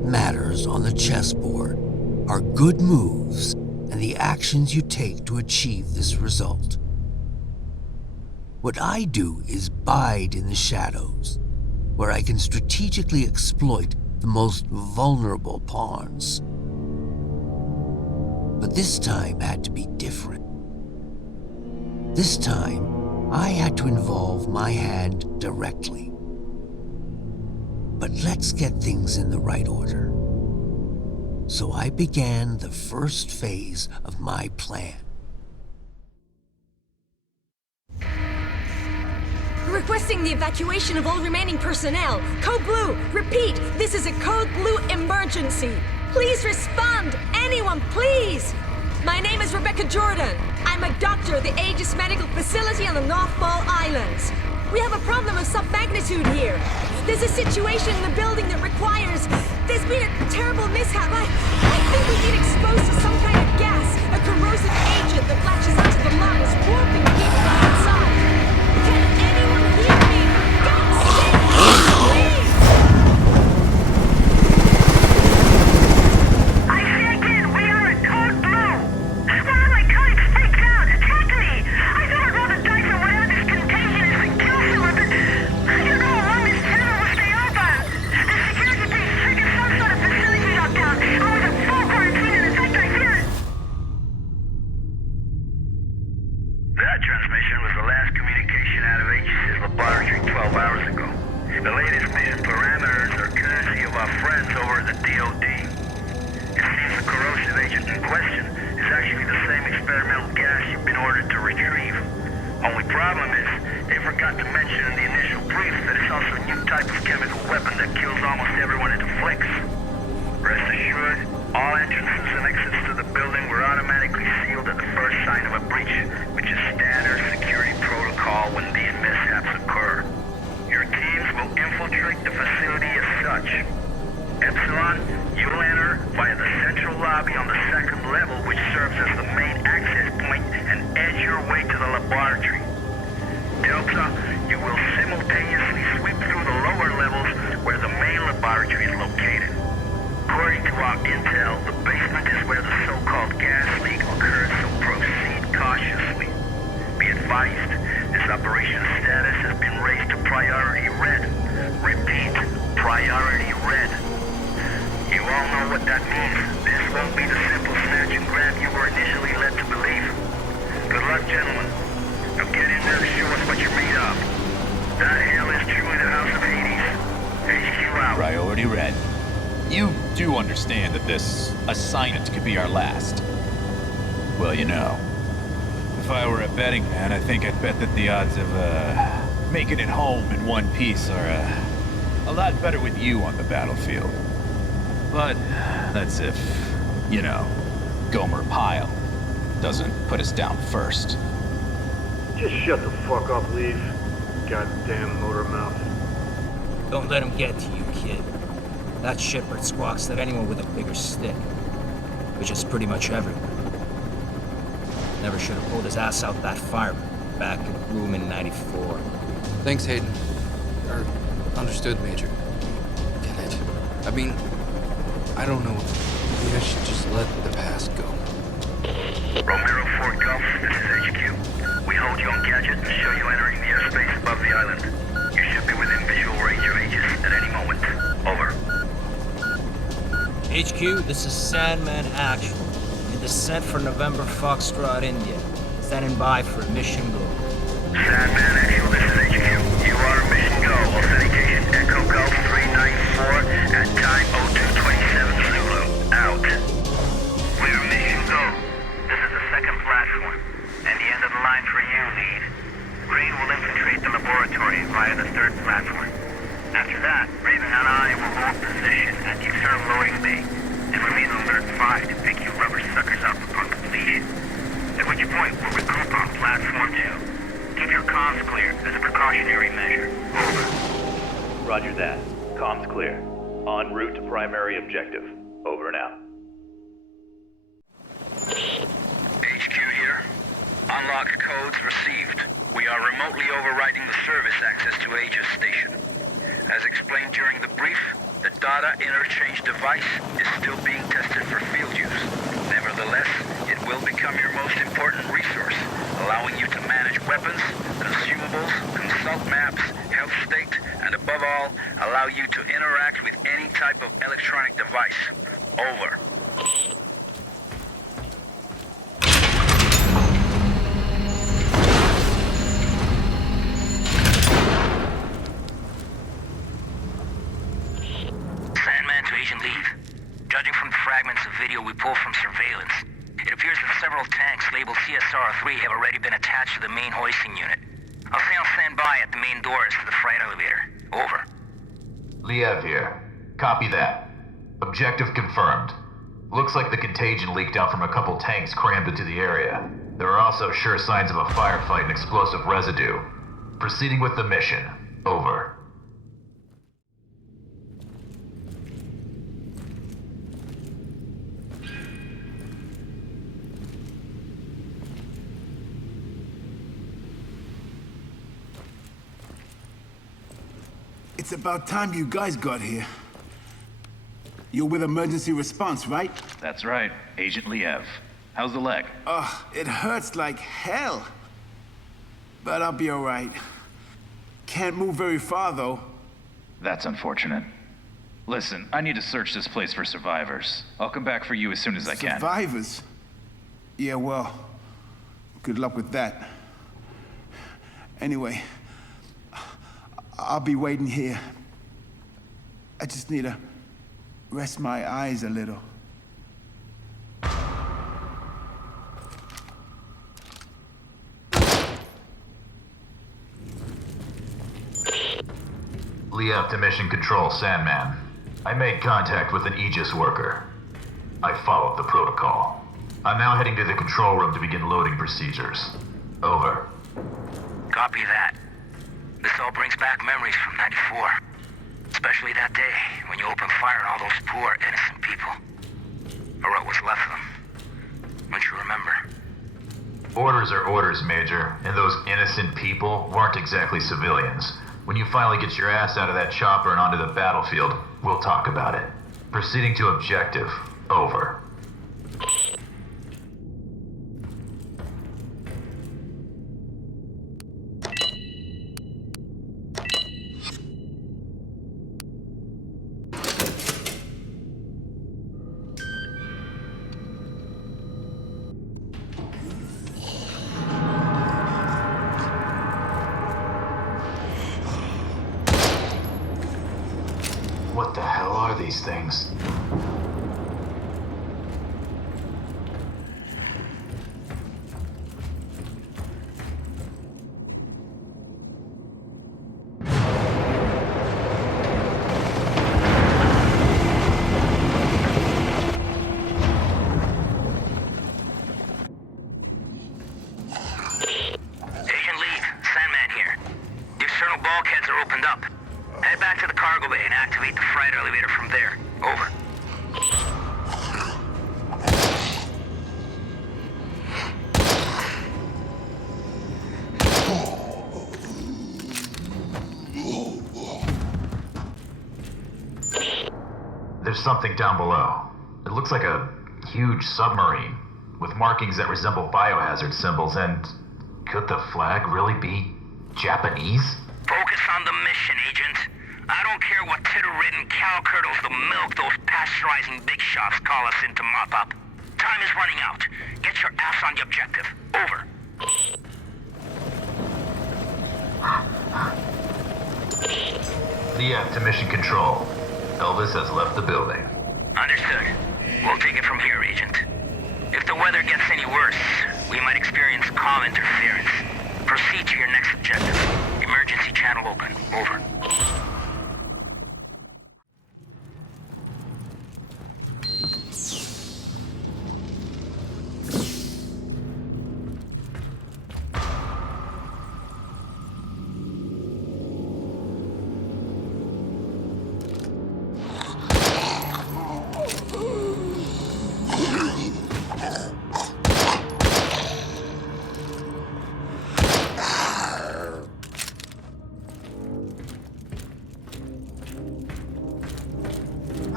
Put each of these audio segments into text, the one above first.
what matters on the chessboard are good moves and the actions you take to achieve this result. What I do is bide in the shadows, where I can strategically exploit the most vulnerable pawns. But this time had to be different. This time, I had to involve my hand directly. But let's get things in the right order. So I began the first phase of my plan. Requesting the evacuation of all remaining personnel. Code Blue, repeat, this is a Code Blue emergency. Please respond, anyone, please. My name is Rebecca Jordan. I'm a doctor at the Aegis Medical Facility on the North Ball Islands. We have a problem of some magnitude here. There's a situation in the building that requires... There's been a terrible mishap. I think we've been exposed to some kind of gas, a corrosive agent that latches onto the lungs, warping people outside. Can anyone hear me? Don't stay here, please! I say again, we are at Code Blue. One of my colleagues freaked out. Check me! I thought I'd roll the dice on whatever this contagion is and kill someone, but I don't know how long this channel will stay open. The security base triggered some sort of facility lockdown. I was in full quarantine and in fact I fear it. That transmission was the last communication out of Aegis' laboratory 12 hours ago. The latest mission parameters are courtesy of our friends over at the DOD. It seems the corrosive agent in question is actually the same experimental gas you've been ordered to retrieve. Only problem is, they forgot to mention in the initial brief that it's also a new type of chemical weapon that kills almost everyone it afflicts. Rest assured, all entrances and exits to the building were automatically sealed at the first sign of a breach, which is standard security protocol when these mishaps occur. Your teams will infiltrate the facility as such. Epsilon, you'll enter via the central lobby on the second level, which serves as the main access point, and edge your way to the laboratory. Delta, you will simultaneously sweep through the lower levels where the main laboratory is located. According to our intel, the basement is where the so-called gas leak occurred, so proceed cautiously. Be advised, this operation's status has been raised to priority red. Repeat, priority red. You all know what that means. This won't be the simple snatch and grab you were initially led to believe. Good luck, gentlemen. Now get in there and show us what you're made of. That hell is truly the House of Hades. HQ out. Priority red. You do understand that this assignment could be our last. Well, you know, if I were a betting man, I think I'd bet that the odds of making it home in one piece are a lot better with you on the battlefield. But that's if, you know, Gomer Pyle doesn't put us down first. Just shut the fuck up, Leaf. Goddamn motor mouth. Don't let him get to you, kid. That shipper squawks at anyone with a bigger stick, which is pretty much everyone. Never should have pulled his ass out that fire back in Bloom in '94. Thanks, Hayden. Understood, Major. Get it? I mean, I don't know. Maybe I should just let the past go. Romero 4 Gulf, this is HQ. We hold you on gadget and show you entering the airspace above the island. You should be within visual range of Aegis at any moment. Over. HQ, this is Sandman Actual. In descent for November Foxtrot, India. Standing by for mission go. Sandman Actual, this is HQ. You are mission go. Authentication Echo Gulf 394 at time 0227 Zulu. Out. We're mission go. This is the second platform. And the end of the line for you, lead. Green will infiltrate the laboratory via the third platform. After that, Raven and I will hold position at the external loading bay and remain on alert 5 to pick you rubber suckers up upon completion. At which point, we'll regroup on platform 2. Keep your comms clear as a precautionary measure. Over. Roger that. Comms clear. En route to primary objective. Over and out. HQ here. Unlocked codes received. We are remotely overriding the service access to Aegis Station. As explained during the brief, The data interchange device is still being tested for field use. Nevertheless, it will become your most important resource, allowing you to manage weapons, consumables, consult maps, health state, and above all, allow you to interact with any type of electronic device. Over. Sandman to Agent Leave. Judging from the fragments of video we pulled from surveillance, it appears that several tanks labeled CSR-3 have already been attached to the main hoisting unit. I'll stay on standby at the main doors to the freight elevator. Over. Liev here. Copy that. Objective confirmed. Looks like the contagion leaked out from a couple tanks crammed into the area. There are also sure signs of a firefight and explosive residue. Proceeding with the mission. Over. It's about time you guys got here. You're with emergency response, right? That's right, Agent Liev. How's the leg? Ugh, it hurts like hell. But I'll be all right. Can't move very far, though. That's unfortunate. Listen, I need to search this place for survivors. I'll come back for you as soon as I can. Survivors? Yeah, well, good luck with that. Anyway, I'll be waiting here. I just need to rest my eyes a little. Liev to Mission Control, Sandman. I made contact with an Aegis worker. I followed the protocol. I'm now heading to the control room to begin loading procedures. Over. Copy that. This all brings back memories from '94. Especially that day when you opened fire on all those poor, innocent people. Or what was left of them. Don't you remember? Orders are orders, Major, and those innocent people weren't exactly civilians. When you finally get your ass out of that chopper and onto the battlefield, we'll talk about it. Proceeding to objective. Over. What the hell are these things? There's something down below. It looks like a huge submarine, with markings that resemble biohazard symbols, and could the flag really be Japanese? Focus on the mission, Agent. I don't care what titter-ridden cow curdles the milk those pasteurizing big shots call us in to mop up. Time is running out. Get your ass on the objective. Over. Liev to Mission Control. Elvis has left the building. Understood. We'll take it from here, Agent. If the weather gets any worse, we might experience comm interference. Proceed to your next objective. Emergency channel open. Over.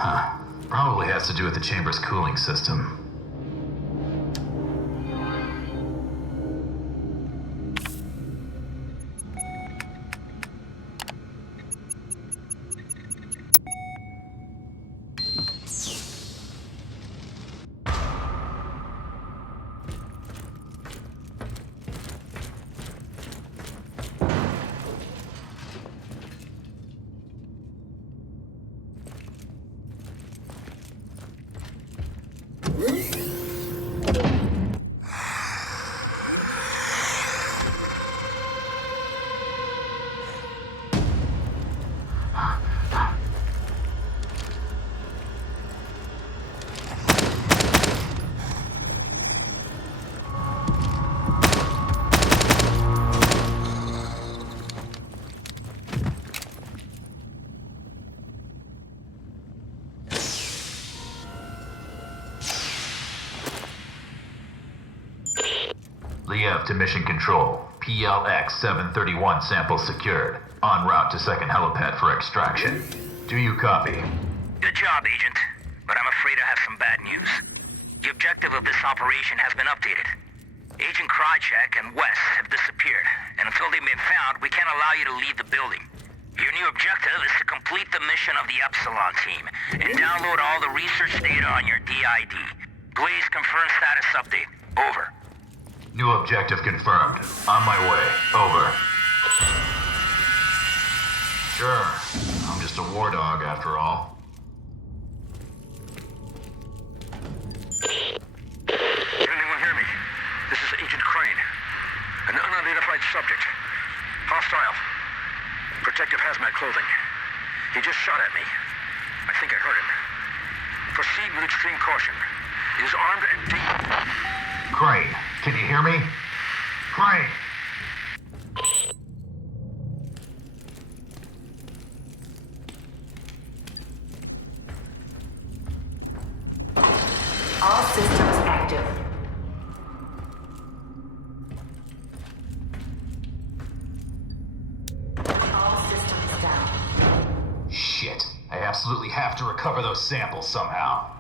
Huh. Probably has to do with the chamber's cooling system. To mission control. PLX 731 sample secured. En route to second helipad for extraction. Do you copy? Good job, Agent. But I'm afraid I have some bad news. The objective of this operation has been updated. Agent Krychek and Wes have disappeared, and until they've been found, we can't allow you to leave the building. Your new objective is to complete the mission of the Epsilon team, and download all the research data on your DID. Please confirm status update. Over. New objective confirmed. On my way. Over. Sure. I'm just a war dog after all. Can anyone hear me? This is Agent Crane. An unidentified subject. Hostile. Protective hazmat clothing. He just shot at me. I think I heard him. Proceed with extreme caution. He is armed and dangerous. Crane, can you hear me? Crane! All systems active. All systems down. Shit. I absolutely have to recover those samples somehow.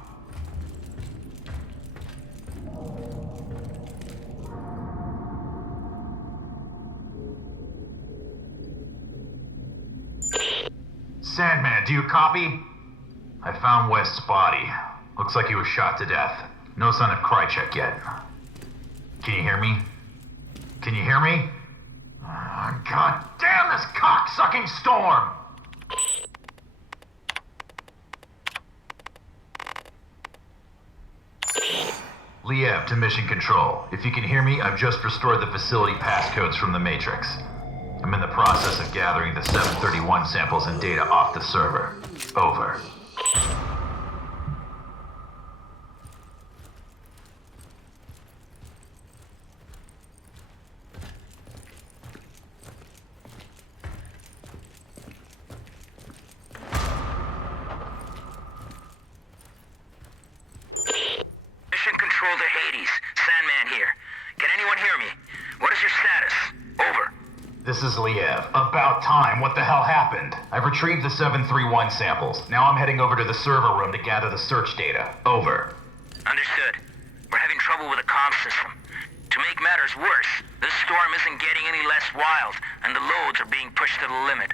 Sandman, do you copy? I found West's body. Looks like he was shot to death. No sign of Krychek yet. Can you hear me? Can you hear me? God damn this cock-sucking storm! Liev to mission control. If you can hear me, I've just restored the facility passcodes from the Matrix. I'm in the process of gathering the 731 samples and data off the server. Over. Mission control to Hades. Sandman here. Can anyone hear me? What is your status? Over. This is Liev. About time. What the hell happened? I've retrieved the 731 samples. Now I'm heading over to the server room to gather the search data. Over. Understood. We're having trouble with the comm system. To make matters worse, this storm isn't getting any less wild, and the loads are being pushed to the limit.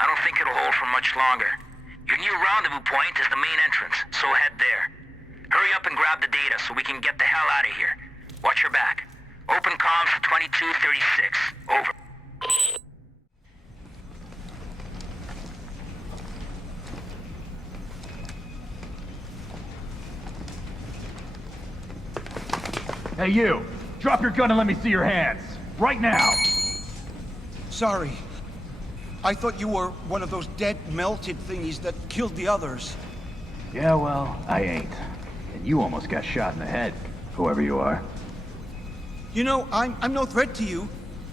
I don't think it'll hold for much longer. Your new rendezvous point is the main entrance, so head there. Hurry up and grab the data so we can get the hell out of here. Watch your back. Open comms to 2236. Over. Hey you! Drop your gun and let me see your hands! Right now! Sorry. I thought you were one of those dead, melted thingies that killed the others. Yeah, well, I ain't. And you almost got shot in the head, whoever you are. You know, I'm no threat to you.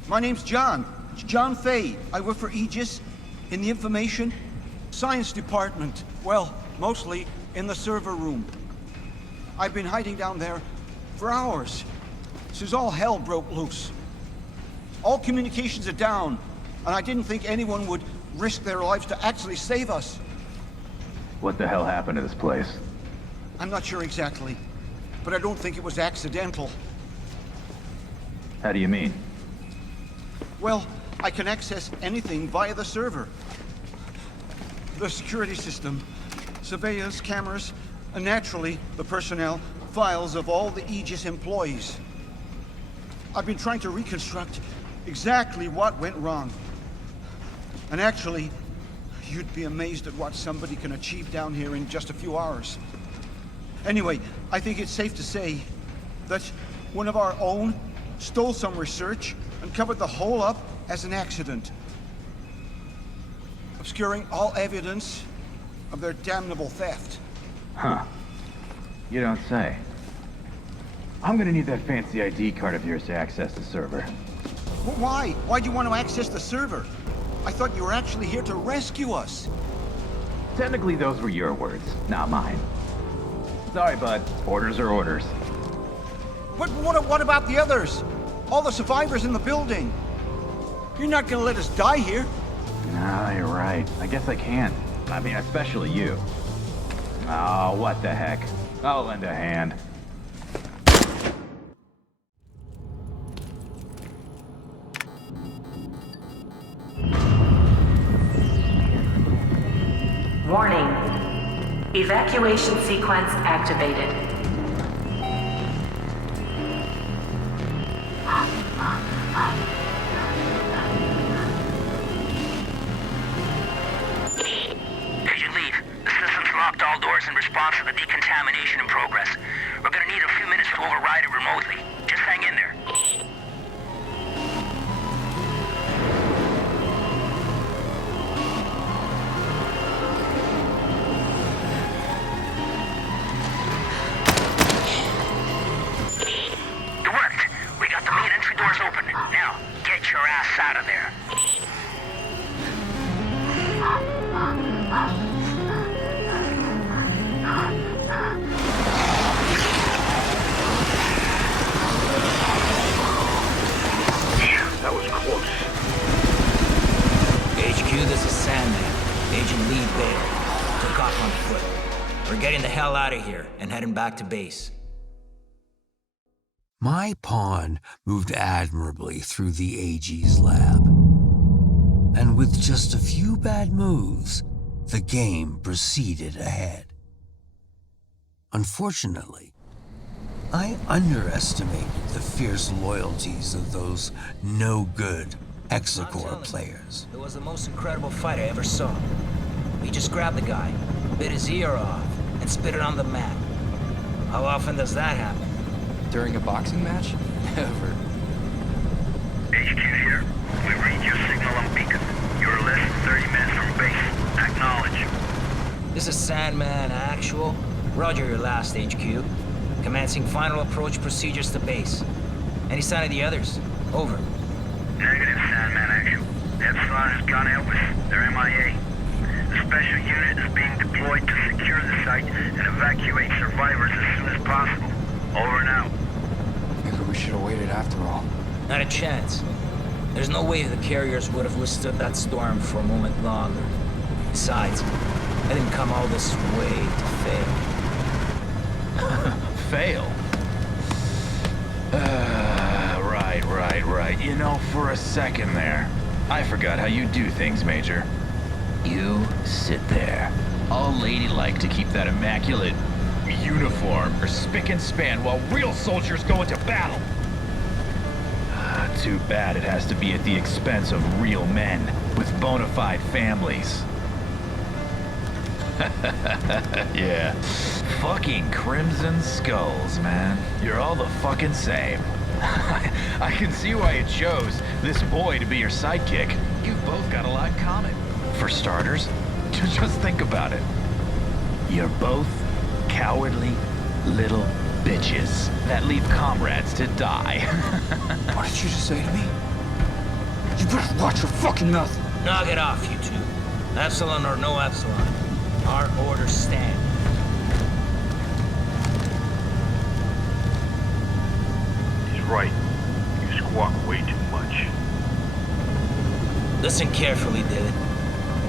My name's John. John Fay. I work for Aegis in the information science department. Well, mostly in the server room. I've been hiding down there for hours, since all hell broke loose. All communications are down, and I didn't think anyone would risk their lives to actually save us. What the hell happened to this place? I'm not sure exactly, but I don't think it was accidental. How do you mean? Well, I can access anything via the server. The security system, surveillance cameras, and naturally, the personnel files of all the Aegis employees. I've been trying to reconstruct exactly what went wrong. And actually, you'd be amazed at what somebody can achieve down here in just a few hours. Anyway, I think it's safe to say that one of our own stole some research and covered the whole up as an accident, obscuring all evidence of their damnable theft. Huh. You don't say. I'm gonna need that fancy ID card of yours to access the server. Why? Why do you want to access the server? I thought you were actually here to rescue us. Technically, those were your words, not mine. Sorry, bud. Orders are orders. But what about the others? All the survivors in the building? You're not gonna let us die here. No, you're right. I guess I can't. I mean, especially you. Oh, what the heck. I'll lend a hand. Warning. Evacuation sequence activated. Agent Lead, the system's locked all doors in response to the decontamination in progress. We're gonna need a few minutes to override it remotely. Just hang in there. It worked. We got the main entry doors open. Now, get your ass out of there. That was close. HQ, this is Sandman. Agent Lee Bailey. Took off on foot. We're getting the hell out of here and heading back to base. My pawn moved admirably through the AG's lab. And with just a few bad moves, the game proceeded ahead. Unfortunately, I underestimated the fierce loyalties of those no-good Hexacore players. It was the most incredible fight I ever saw. We just grabbed the guy, bit his ear off, and spit it on the mat. How often does that happen? During a boxing match? Never. HQ here. We read your signal on beacon. You're less than 30 minutes from base. Acknowledge. This is Sandman Actual. Roger your last HQ. Commencing final approach procedures to base. Any sign of the others? Over. Negative, Sandman Actual. Epsilon has gone out with their MIA. The special unit is being deployed to secure the site and evacuate survivors as soon as possible. Over and out. Maybe we should have waited after all. Not a chance. There's no way the carriers would have withstood that storm for a moment longer. Besides, I didn't come all this way to fail. Fail? Right. You know, for a second there, I forgot how you do things, Major. You sit there, all ladylike to keep that immaculate uniform or spick and span while real soldiers go into battle. Too bad it has to be at the expense of real men with bona fide families. Yeah. Fucking Crimson Skulls, man. You're all the fucking same. I can see why you chose this boy to be your sidekick. You've both got a lot in common. For starters, just think about it. You're both cowardly little bitches that leave comrades to die. What did you just say to me? You better watch your fucking mouth. Knock it off, you two. Epsilon or no Epsilon. Our orders stand. He's right. You squawk way too much. Listen carefully, David,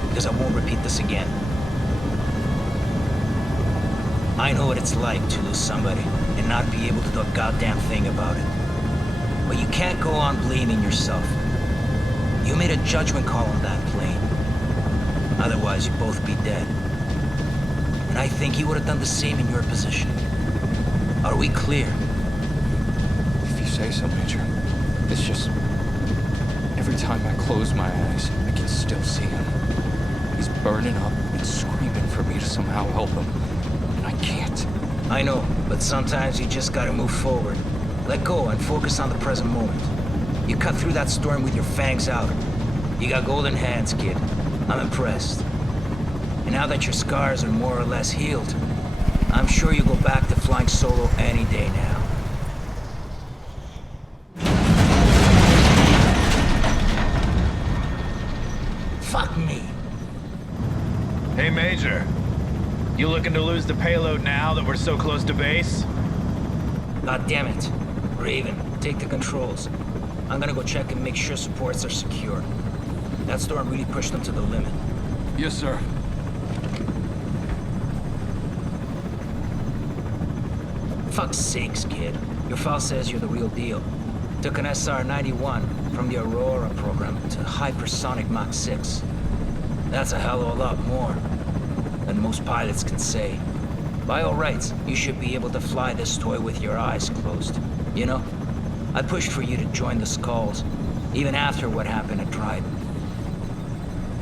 because I won't repeat this again. I know what it's like to lose somebody and not be able to do a goddamn thing about it. But you can't go on blaming yourself. You made a judgment call on that plane. Otherwise, you'd both be dead. And I think he would have done the same in your position. Are we clear? If you say so, Major. It's just... every time I close my eyes, I can still see him. He's burning up and screaming for me to somehow help him. And I can't. I know, but sometimes you just gotta move forward. Let go and focus on the present moment. You cut through that storm with your fangs out. You got golden hands, kid. I'm impressed. And now that your scars are more or less healed, I'm sure you'll go back to flying solo any day now. Fuck me. Hey, Major. You looking to lose the payload now that we're so close to base? God damn it. Raven, take the controls. I'm gonna go check and make sure supports are secure. That storm really pushed them to the limit. Yes, sir. Fuck's sakes, kid. Your file says you're the real deal. Took an SR-91 from the Aurora program to hypersonic Mach 6. That's a hell of a lot more than most pilots can say. By all rights, you should be able to fly this toy with your eyes closed. You know, I pushed for you to join the Skulls, even after what happened at Dryden.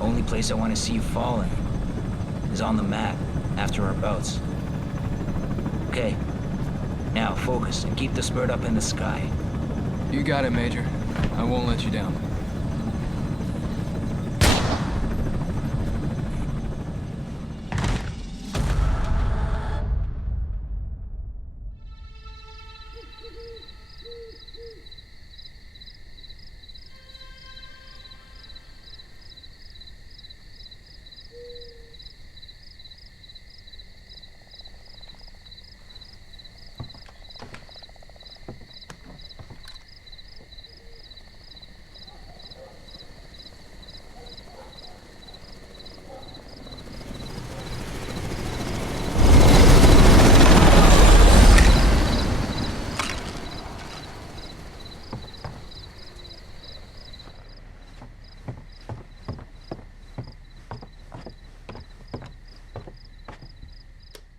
Only place I want to see you falling is on the mat after our bouts. Okay, now focus and keep the spurt up in the sky. You got it, Major. I won't let you down.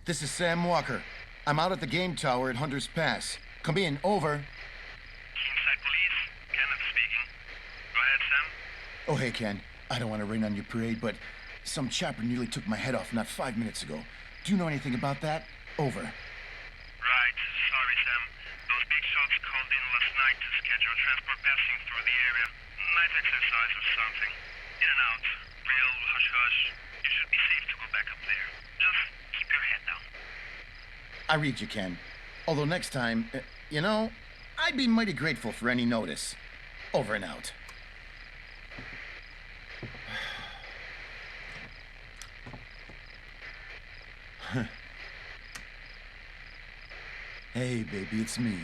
This is Sam Walker. I'm out at the game tower at Hunter's Pass. Come in, over. Kingside Police, Kenneth speaking. Go ahead, Sam. Oh, hey, Ken. I don't want to rain on your parade, but some chopper nearly took my head off not 5 minutes ago. Do you know anything about that? Over. Right, sorry, Sam. Those big shots called in last night to schedule transport passing through the area. Night exercise or something. In and out. Real hush-hush. You should be safe to go back up there. Just keep your head down. I read you, Ken. Although next time, you know, I'd be mighty grateful for any notice. Over and out. Hey, baby, it's me.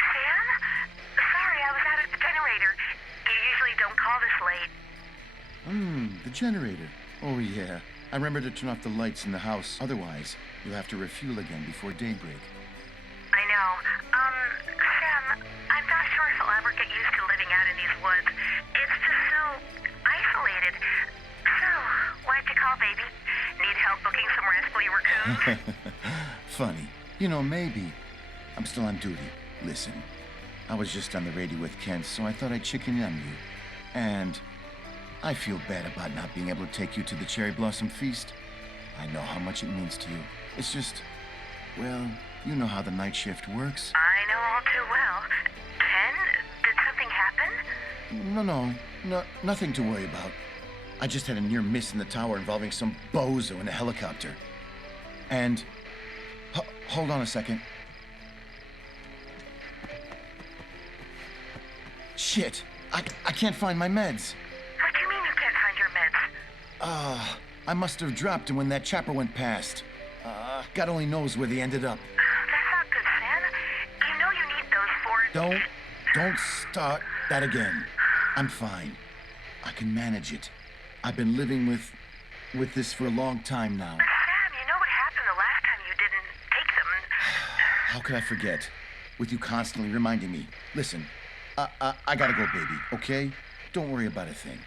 Sam? Sorry, I was out at the generator. You usually don't call this late. The generator. Oh, yeah. I remember to turn off the lights in the house. Otherwise, you'll have to refuel again before daybreak. I know. Sam, I'm not sure if I'll ever get used to living out in these woods. It's just so isolated. So, why'd you call, baby? Need help booking some rascally raccoons? Funny. You know, maybe. I'm still on duty. Listen, I was just on the radio with Ken, so I thought I'd chicken in on you. And I feel bad about not being able to take you to the Cherry Blossom Feast. I know how much it means to you. It's just, well, you know how the night shift works. I know all too well. Ken, did something happen? No, nothing to worry about. I just had a near miss in the tower involving some bozo in a helicopter. And, hold on a second. Shit, I can't find my meds. What do you mean you can't find your meds? I must have dropped them when that chopper went past. God only knows where they ended up. That's not good, Sam. You know you need those for... Don't start that again. I'm fine. I can manage it. I've been living with with this for a long time now. Sam, you know what happened the last time you didn't take them. How could I forget? With you constantly reminding me. Listen, I gotta go, baby, okay? Don't worry about a thing.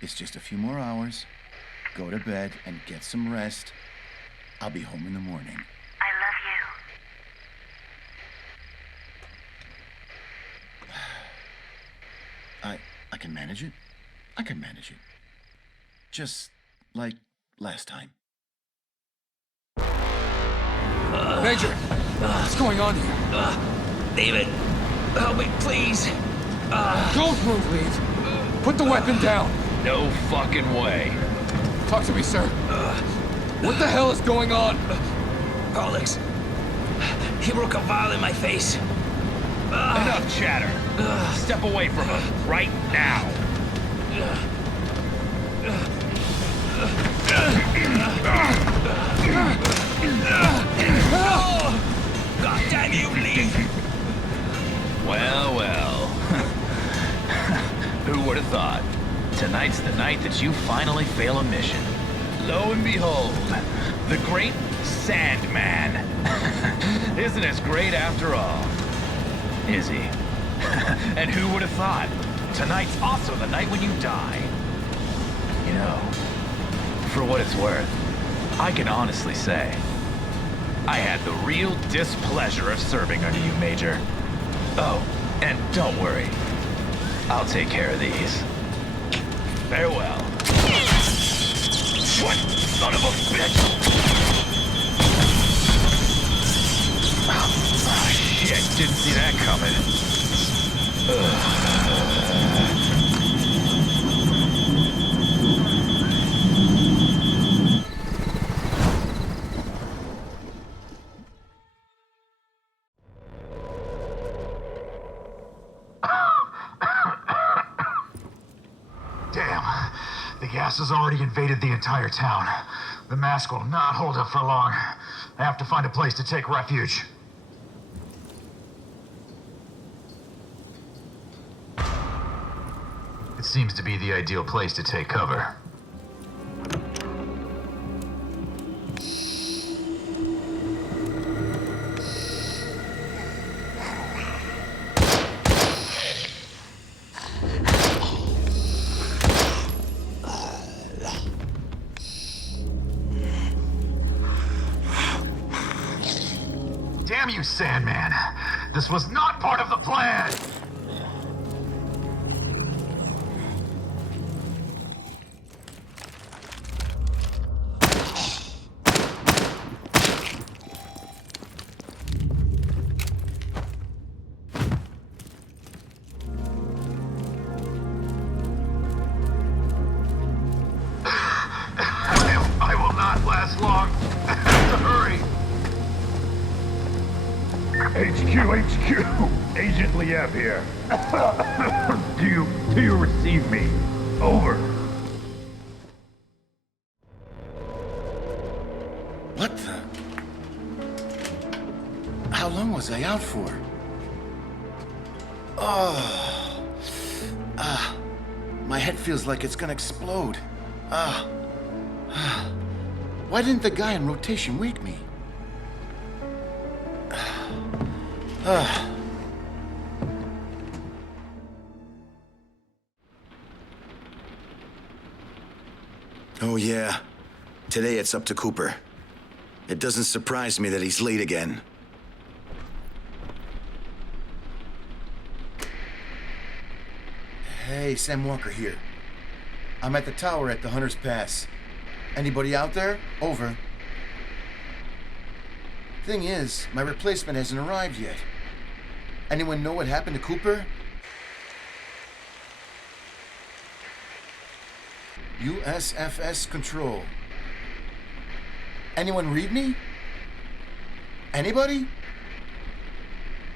It's just a few more hours. Go to bed and get some rest. I'll be home in the morning. I love you. I can manage it. I can manage it. Just like last time. Major! What's going on here? David, help me, please. Don't move, Leave. Put the weapon down. No fucking way. Talk to me, sir. What the hell is going on? Alex, he broke a vial in my face. Enough chatter. Step away from him right now. God damn you, Leave. Well, well. Who would have thought? Tonight's the night that you finally fail a mission. Lo and behold, the great Sandman isn't as great after all, is he? And who would have thought? Tonight's also the night when you die. You know, for what it's worth, I can honestly say, I had the real displeasure of serving under you, Major. Oh, and don't worry, I'll take care of these. Farewell. What son of a bitch! Oh, shit, didn't see that coming. Damn. The gas has already invaded the entire town. The mask will not hold up for long. I have to find a place to take refuge. It seems to be the ideal place to take cover. Damn you, Sandman! This was not part of the plan! I will not last long. I have to hurry. HQ, Agent Liev here. Do you receive me? Over. What the? How long was I out for? Oh. My head feels like it's gonna explode. Why didn't the guy in rotation wake me? Oh yeah, today it's up to Cooper. It doesn't surprise me that he's late again. Hey, Sam Walker here. I'm at the tower at the Hunter's Pass. Anybody out there? Over. Thing is, my replacement hasn't arrived yet. Anyone know what happened to Cooper? USFS Control. Anyone read me? Anybody?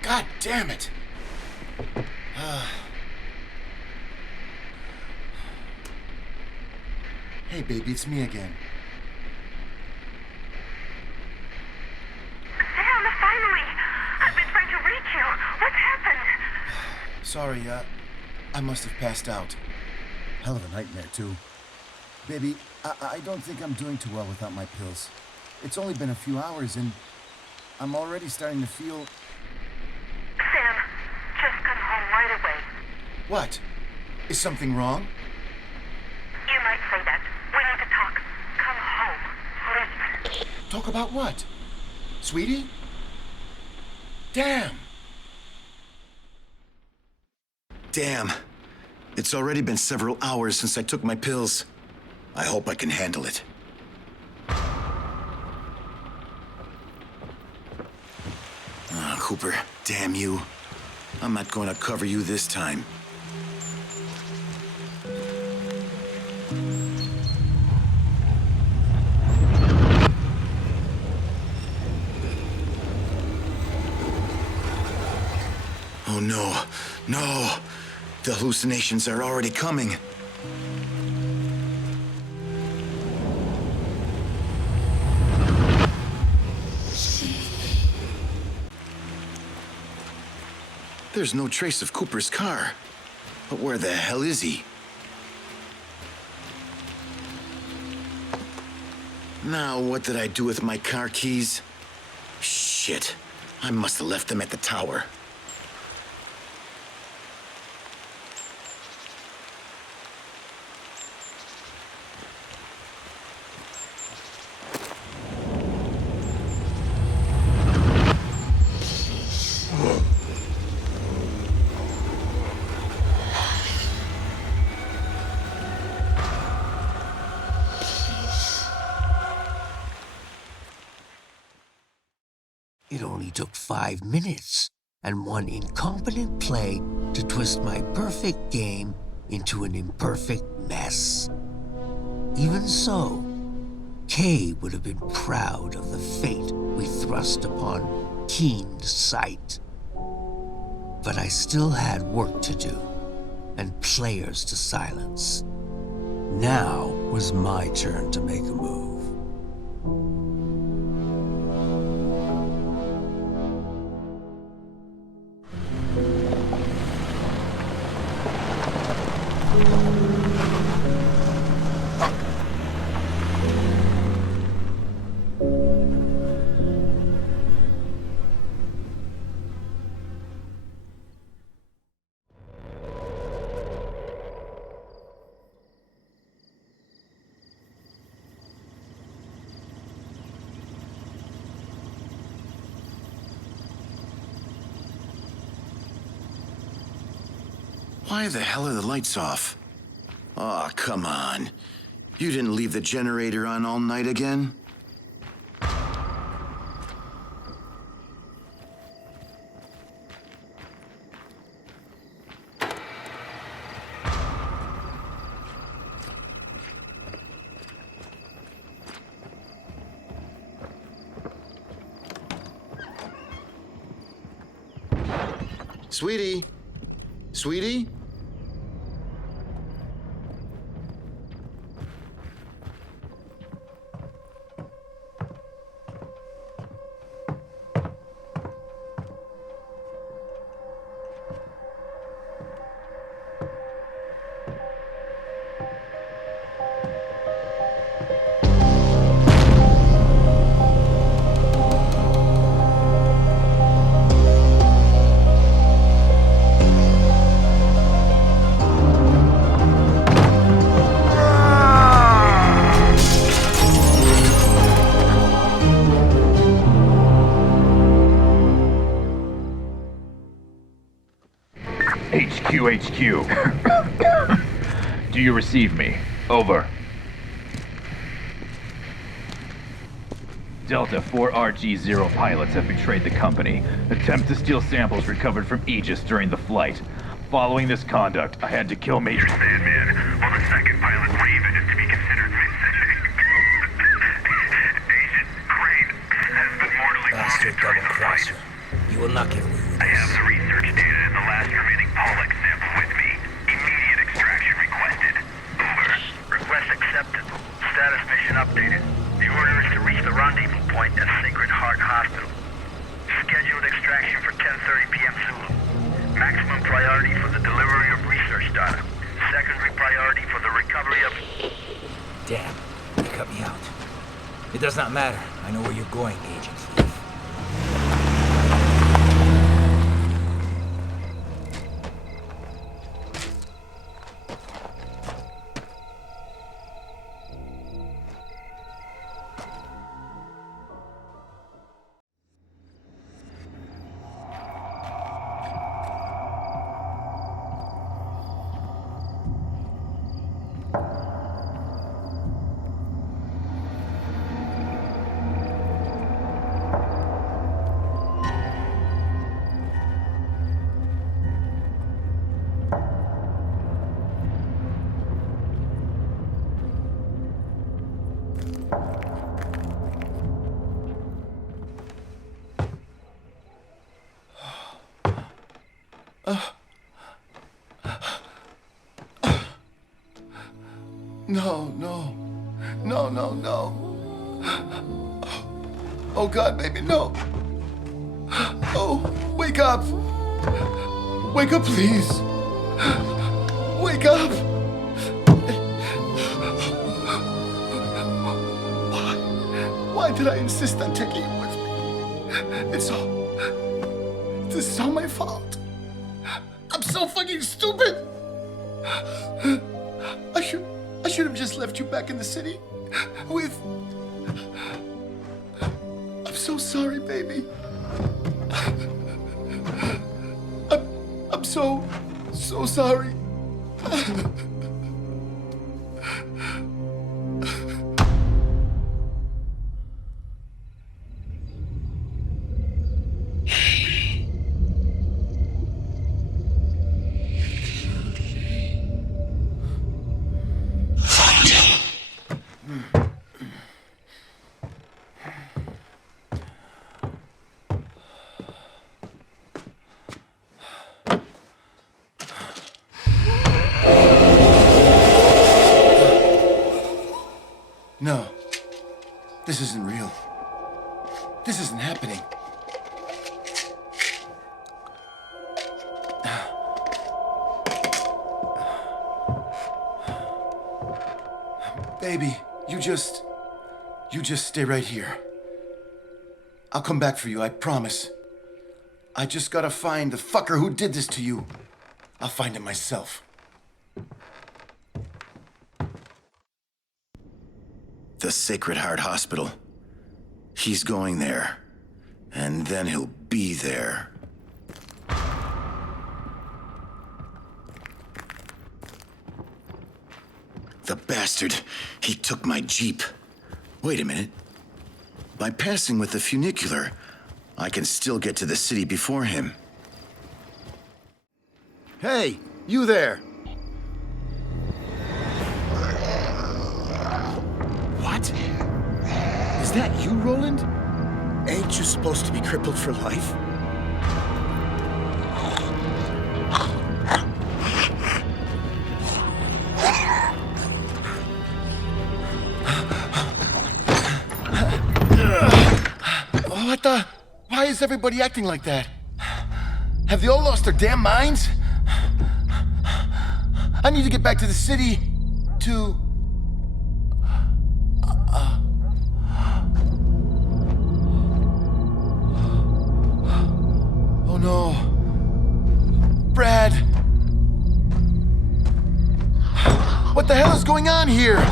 God damn it! Hey, baby, it's me again. Sam, finally! I've been trying to reach you. What's happened? Sorry, I must have passed out. Hell of a nightmare, too. Baby, I don't think I'm doing too well without my pills. It's only been a few hours and I'm already starting to feel... Sam, just come home right away. What? Is something wrong? You might say that. We need to talk. Come home, please. Talk about what? Sweetie? Damn! Damn. It's already been several hours since I took my pills. I hope I can handle it. Ah, Cooper, damn you. I'm not going to cover you this time. Oh no, no! The hallucinations are already coming. There's no trace of Cooper's car. But where the hell is he? Now, what did I do with my car keys? Shit. I must have left them at the tower. It only took 5 minutes and one incompetent play to twist my perfect game into an imperfect mess. Even so, Kay would have been proud of the fate we thrust upon keen sight. But I still had work to do and players to silence. Now was my turn to make a move. Why the hell are the lights off? Aw, come on. You didn't leave the generator on all night again? Sweetie? Sweetie? HQ. Do you receive me? Over. Delta 4RG-0 pilots have betrayed the company. Attempt to steal samples recovered from Aegis during the flight. Following this conduct, I had to kill Major Sandman, while the second pilot, Raven, is to be considered Vincent. Agent Crane has been mortally wounded during the flight. You will not get away with this. I have the research data and the last remaining Pollux sample with me. Immediate extraction requested. Over. Request accepted. Status mission updated. The order is to reach the rendezvous point at Sacred Heart Hospital. Scheduled extraction for 10:30 p.m. Zulu. Maximum priority for the delivery of research data. Secondary priority for the recovery of... Damn. It does not matter. I know where you're going, Agent Thief. No. Oh God, baby, no. Oh, wake up. Wake up, please. Wake up. Why did I insist on taking you with me? This is all my fault. I'm so fucking stupid. I should have just left you back in the city with... I'm so sorry, baby. I'm so sorry. No, this isn't real. This isn't happening. Baby, you just stay right here. I'll come back for you, I promise. I just gotta find the fucker who did this to you. I'll find him myself. The Sacred Heart Hospital. He's going there. And then he'll be there. The bastard. He took my Jeep. Wait a minute. By passing with the funicular, I can still get to the city before him. Hey, you there! What? Is that you, Roland? Ain't you supposed to be crippled for life? What the? Why is everybody acting like that? Have they all lost their damn minds? I need to get back to the city to... Oh no. Brad. What the hell is going on here?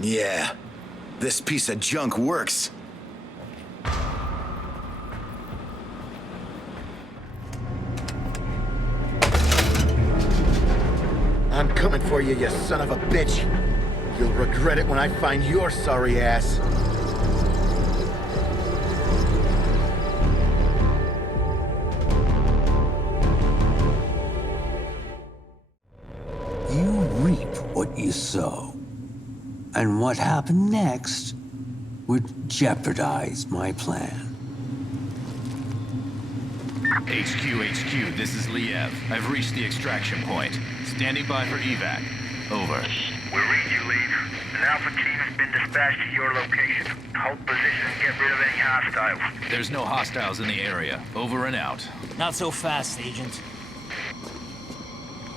Yeah, this piece of junk works. I'm coming for you, you son of a bitch. You'll regret it when I find your sorry ass. You reap what you sow. And what happened next would jeopardize my plan. HQ, this is Liev. I've reached the extraction point. Standing by for evac. Over. We read you, Liev. An Alpha team has been dispatched to your location. Hold position and get rid of any hostiles. There's no hostiles in the area. Over and out. Not so fast, Agent.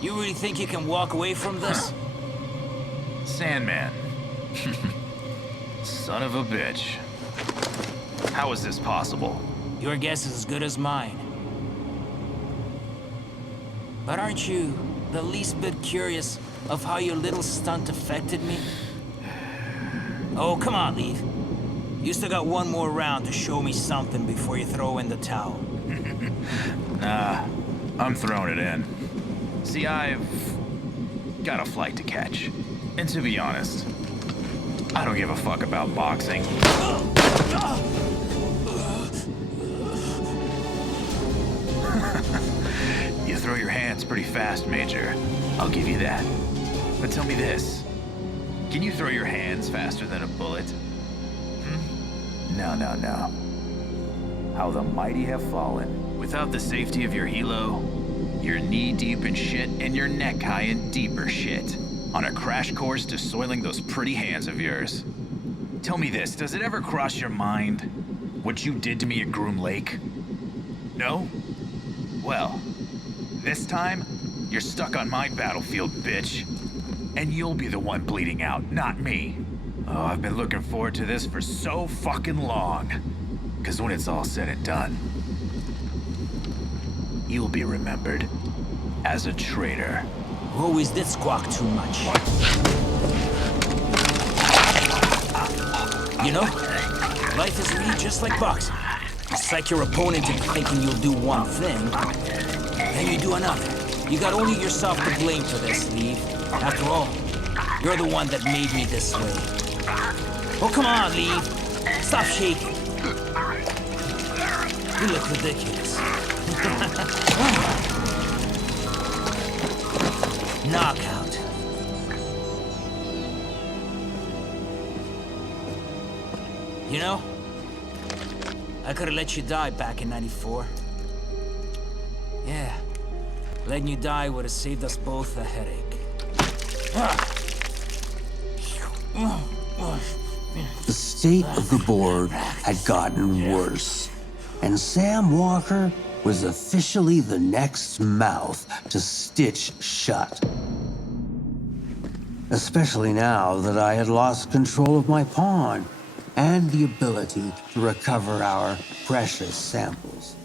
You really think you can walk away from this? Sandman. Son of a bitch. How is this possible? Your guess is as good as mine. But aren't you the least bit curious of how your little stunt affected me? Oh, come on, Liev. You still got one more round to show me something before you throw in the towel. Nah, I'm throwing it in. See, I've got a flight to catch. And to be honest, I don't give a fuck about boxing. You throw your hands pretty fast, Major. I'll give you that. But tell me this. Can you throw your hands faster than a bullet? No. How the mighty have fallen. Without the safety of your helo, you're knee-deep in shit and you're neck-high in deeper shit. On a crash course to soiling those pretty hands of yours. Tell me this, does it ever cross your mind what you did to me at Groom Lake? No? Well, this time, you're stuck on my battlefield, bitch. And you'll be the one bleeding out, not me. Oh, I've been looking forward to this for so fucking long. 'Cause when it's all said and done, you'll be remembered as a traitor. Always did squawk too much. You know, life is really just like boxing. It's like your opponent into thinking you'll do one thing, then you do another. You got only yourself to blame for this, Liev. After all, you're the one that made me this way. Oh, come on, Liev. Stop shaking. You look ridiculous. Knockout. You know, I could have let you die back in '94. Yeah, letting you die would have saved us both a headache. The state of the board had gotten worse, and Sam Walker was officially the next mouth to stitch shut. Especially now that I had lost control of my pawn and the ability to recover our precious samples.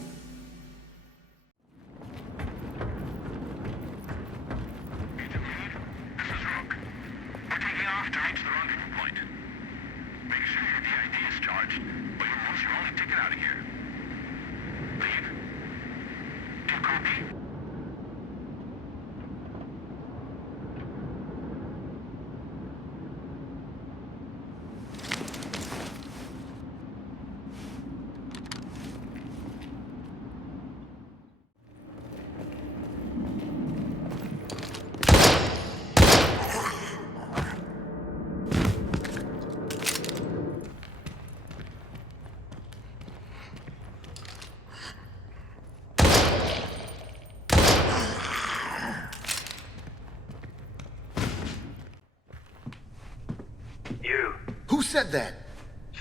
You. Who said that?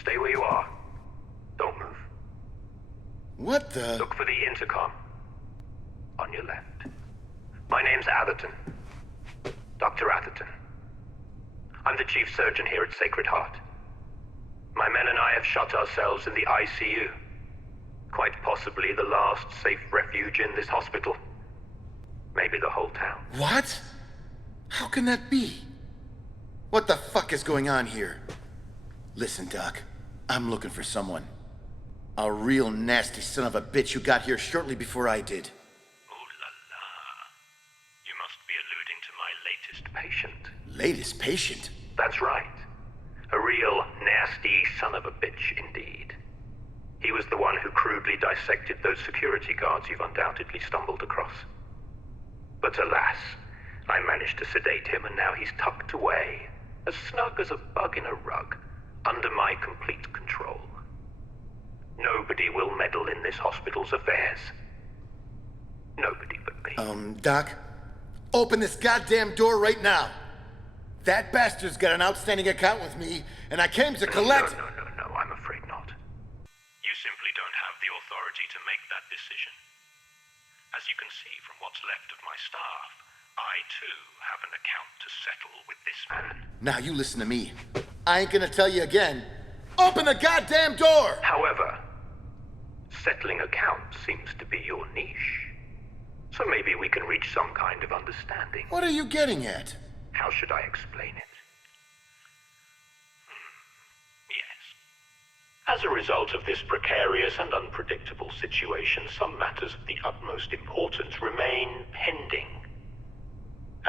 Stay where you are. Don't move. What the? Look for the intercom. On your left. My name's Atherton. Dr. Atherton. I'm the chief surgeon here at Sacred Heart. My men and I have shut ourselves in the ICU. Quite possibly the last safe refuge in this hospital. Maybe the whole town. What? How can that be? What the fuck is going on here? Listen, Doc. I'm looking for someone. A real nasty son of a bitch who got here shortly before I did. Ooh la la. You must be alluding to my latest patient. Latest patient? That's right. A real nasty son of a bitch indeed. He was the one who crudely dissected those security guards you've undoubtedly stumbled across. But alas, I managed to sedate him and now he's tucked away, as snug as a bug in a rug, under my complete control. Nobody will meddle in this hospital's affairs. Nobody but me. Doc, open this goddamn door right now. That bastard's got an outstanding account with me, and I came to collect... No, I'm afraid not. You simply don't have the authority to make that decision. As you can see from what's left of my staff, I too have an account to settle with this man. Now you listen to me. I ain't gonna tell you again. Open the goddamn door! However, settling accounts seems to be your niche. So maybe we can reach some kind of understanding. What are you getting at? How should I explain it? Yes. As a result of this precarious and unpredictable situation, some matters of the utmost importance remain pending.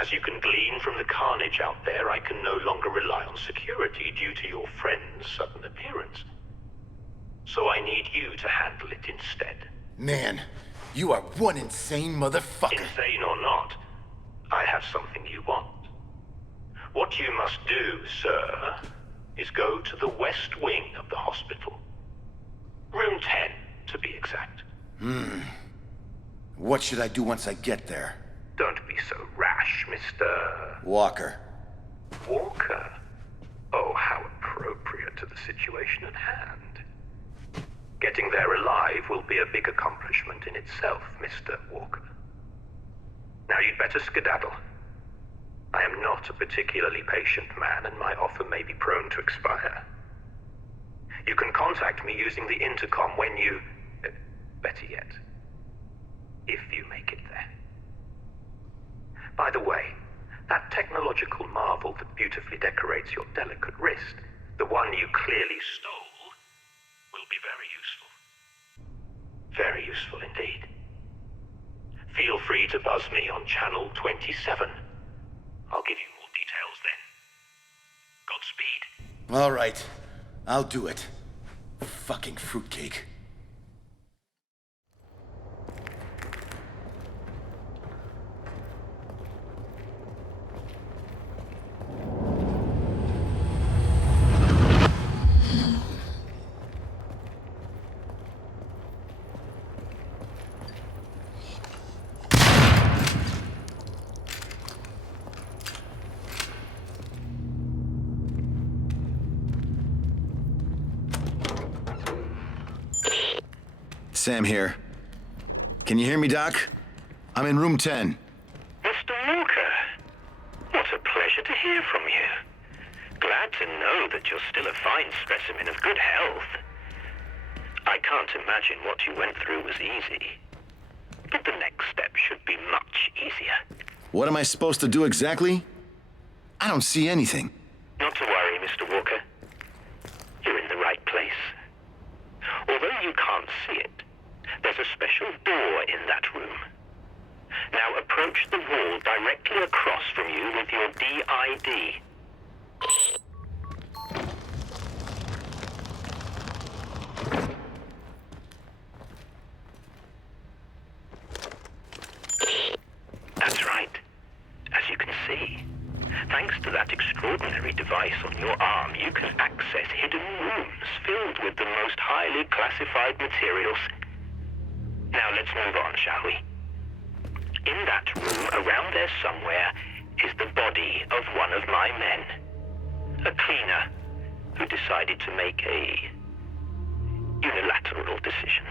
As you can glean from the carnage out there, I can no longer rely on security due to your friend's sudden appearance. So I need you to handle it instead. Man, you are one insane motherfucker. Insane or not, I have something you want. What you must do, sir, is go to the west wing of the hospital. Room 10, to be exact. What should I do once I get there? Don't be so rash, Mr. Walker. Walker? Oh, how appropriate to the situation at hand. Getting there alive will be a big accomplishment in itself, Mr. Walker. Now you'd better skedaddle. I am not a particularly patient man, and my offer may be prone to expire. You can contact me using the intercom when you... better yet, if you make it there. By the way, that technological marvel that beautifully decorates your delicate wrist, the one you clearly stole, will be very useful. Very useful indeed. Feel free to buzz me on channel 27. I'll give you more details then. Godspeed. All right, I'll do it. Fucking fruitcake. Sam here. Can you hear me, Doc? I'm in room 10. Mr. Walker, what a pleasure to hear from you. Glad to know that you're still a fine specimen of good health. I can't imagine what you went through was easy. But the next step should be much easier. What am I supposed to do exactly? I don't see anything. Not to worry, Mr. Walker. You're in the right place. Although you can't see it, there's a special door in that room. Now approach the wall directly across from you with your DID. That's right. As you can see, thanks to that extraordinary device on your arm, you can access hidden rooms filled with the most highly classified materials. Now let's move on, shall we? In that room, around there somewhere, is the body of one of my men. A cleaner who decided to make a unilateral decision.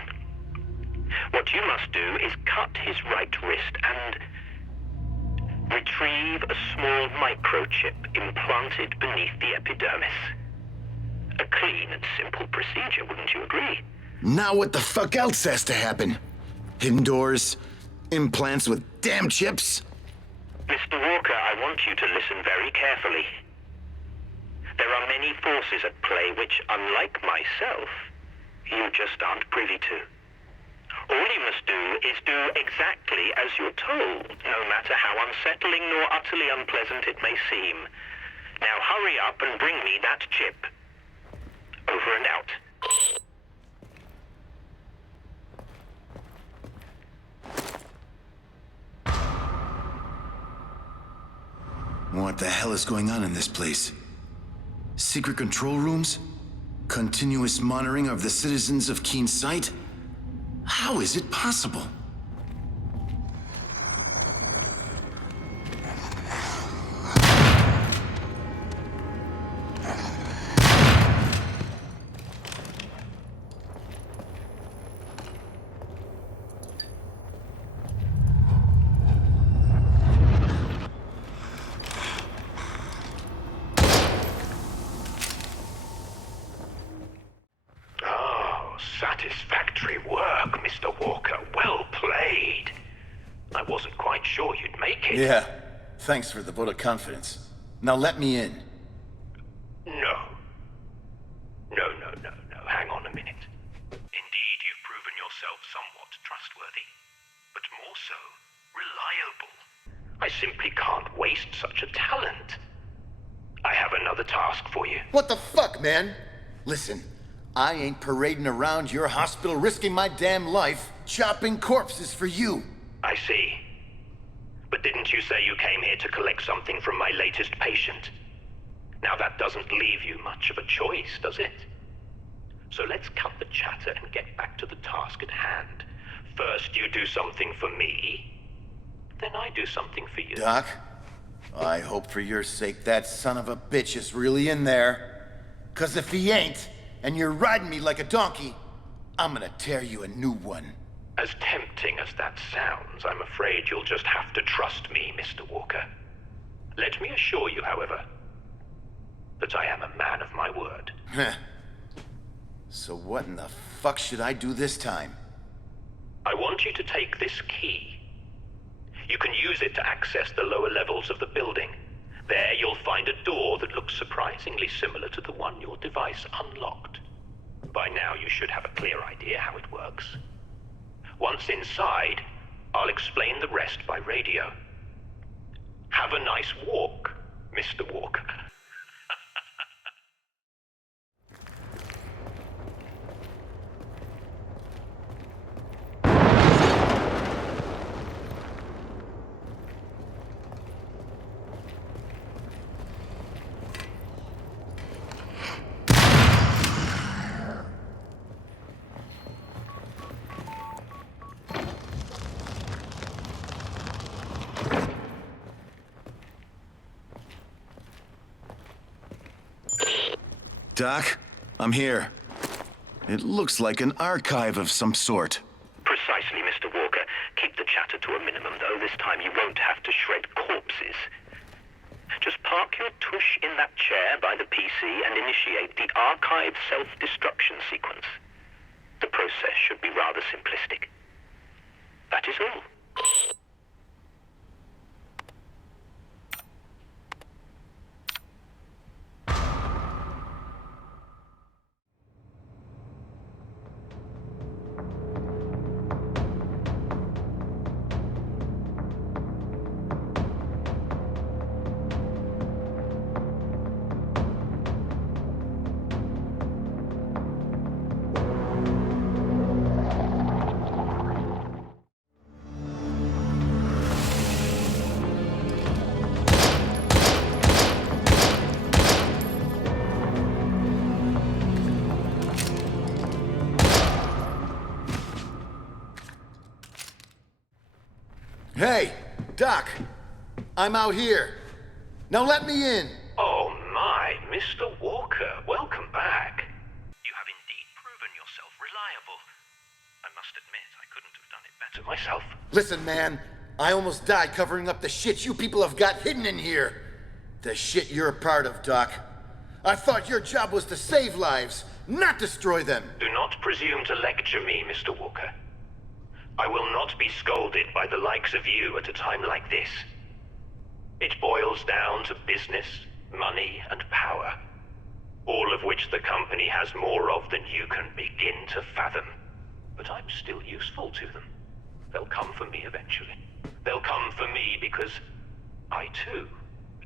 What you must do is cut his right wrist and retrieve a small microchip implanted beneath the epidermis. A clean and simple procedure, wouldn't you agree? Now what the fuck else has to happen? Hidden doors? Implants with damn chips? Mr. Walker, I want you to listen very carefully. There are many forces at play which, unlike myself, you just aren't privy to. All you must do is do exactly as you're told, no matter how unsettling nor utterly unpleasant it may seem. Now hurry up and bring me that chip. Over and out. What the hell is going on in this place? Secret control rooms? Continuous monitoring of the citizens of Keen Sight? How is it possible? Satisfactory work, Mr. Walker. Well played. I wasn't quite sure you'd make it. Yeah. Thanks for the vote of confidence. Now let me in. No. No. Hang on a minute. Indeed, you've proven yourself somewhat trustworthy, but more so, reliable. I simply can't waste such a talent. I have another task for you. What the fuck, man? Listen, I ain't parading around your hospital risking my damn life chopping corpses for you. I see. But didn't you say you came here to collect something from my latest patient? Now that doesn't leave you much of a choice, does it? So let's cut the chatter and get back to the task at hand. First you do something for me, then I do something for you. Doc, I hope for your sake that son of a bitch is really in there. 'Cause if he ain't, and you're riding me like a donkey, I'm gonna tear you a new one. As tempting as that sounds, I'm afraid you'll just have to trust me, Mr. Walker. Let me assure you, however, that I am a man of my word. So what in the fuck should I do this time? I want you to take this key. You can use it to access the lower levels of the building. There you'll find a door that looks surprisingly similar to the one your device unlocked. By now you should have a clear idea how it works. Once inside, I'll explain the rest by radio. Have a nice walk, Mr. Walker. Doc, I'm here. It looks like an archive of some sort. Precisely, Mr. Walker. Keep the chatter to a minimum, though. This time you won't have to shred corpses. Just park your tush in that chair by the PC and initiate the archive self-destruction sequence. The process should be rather simplistic. That is all. Hey, Doc, I'm out here. Now let me in. Oh my, Mr. Walker, welcome back. You have indeed proven yourself reliable. I must admit, I couldn't have done it better myself. Listen, man, I almost died covering up the shit you people have got hidden in here. The shit you're a part of, Doc. I thought your job was to save lives, not destroy them. Do not presume to lecture me, Mr. Walker. I will not be scolded by the likes of you at a time like this. It boils down to business, money, and power, all of which the company has more of than you can begin to fathom. But I'm still useful to them. They'll come for me eventually. They'll come for me because I, too,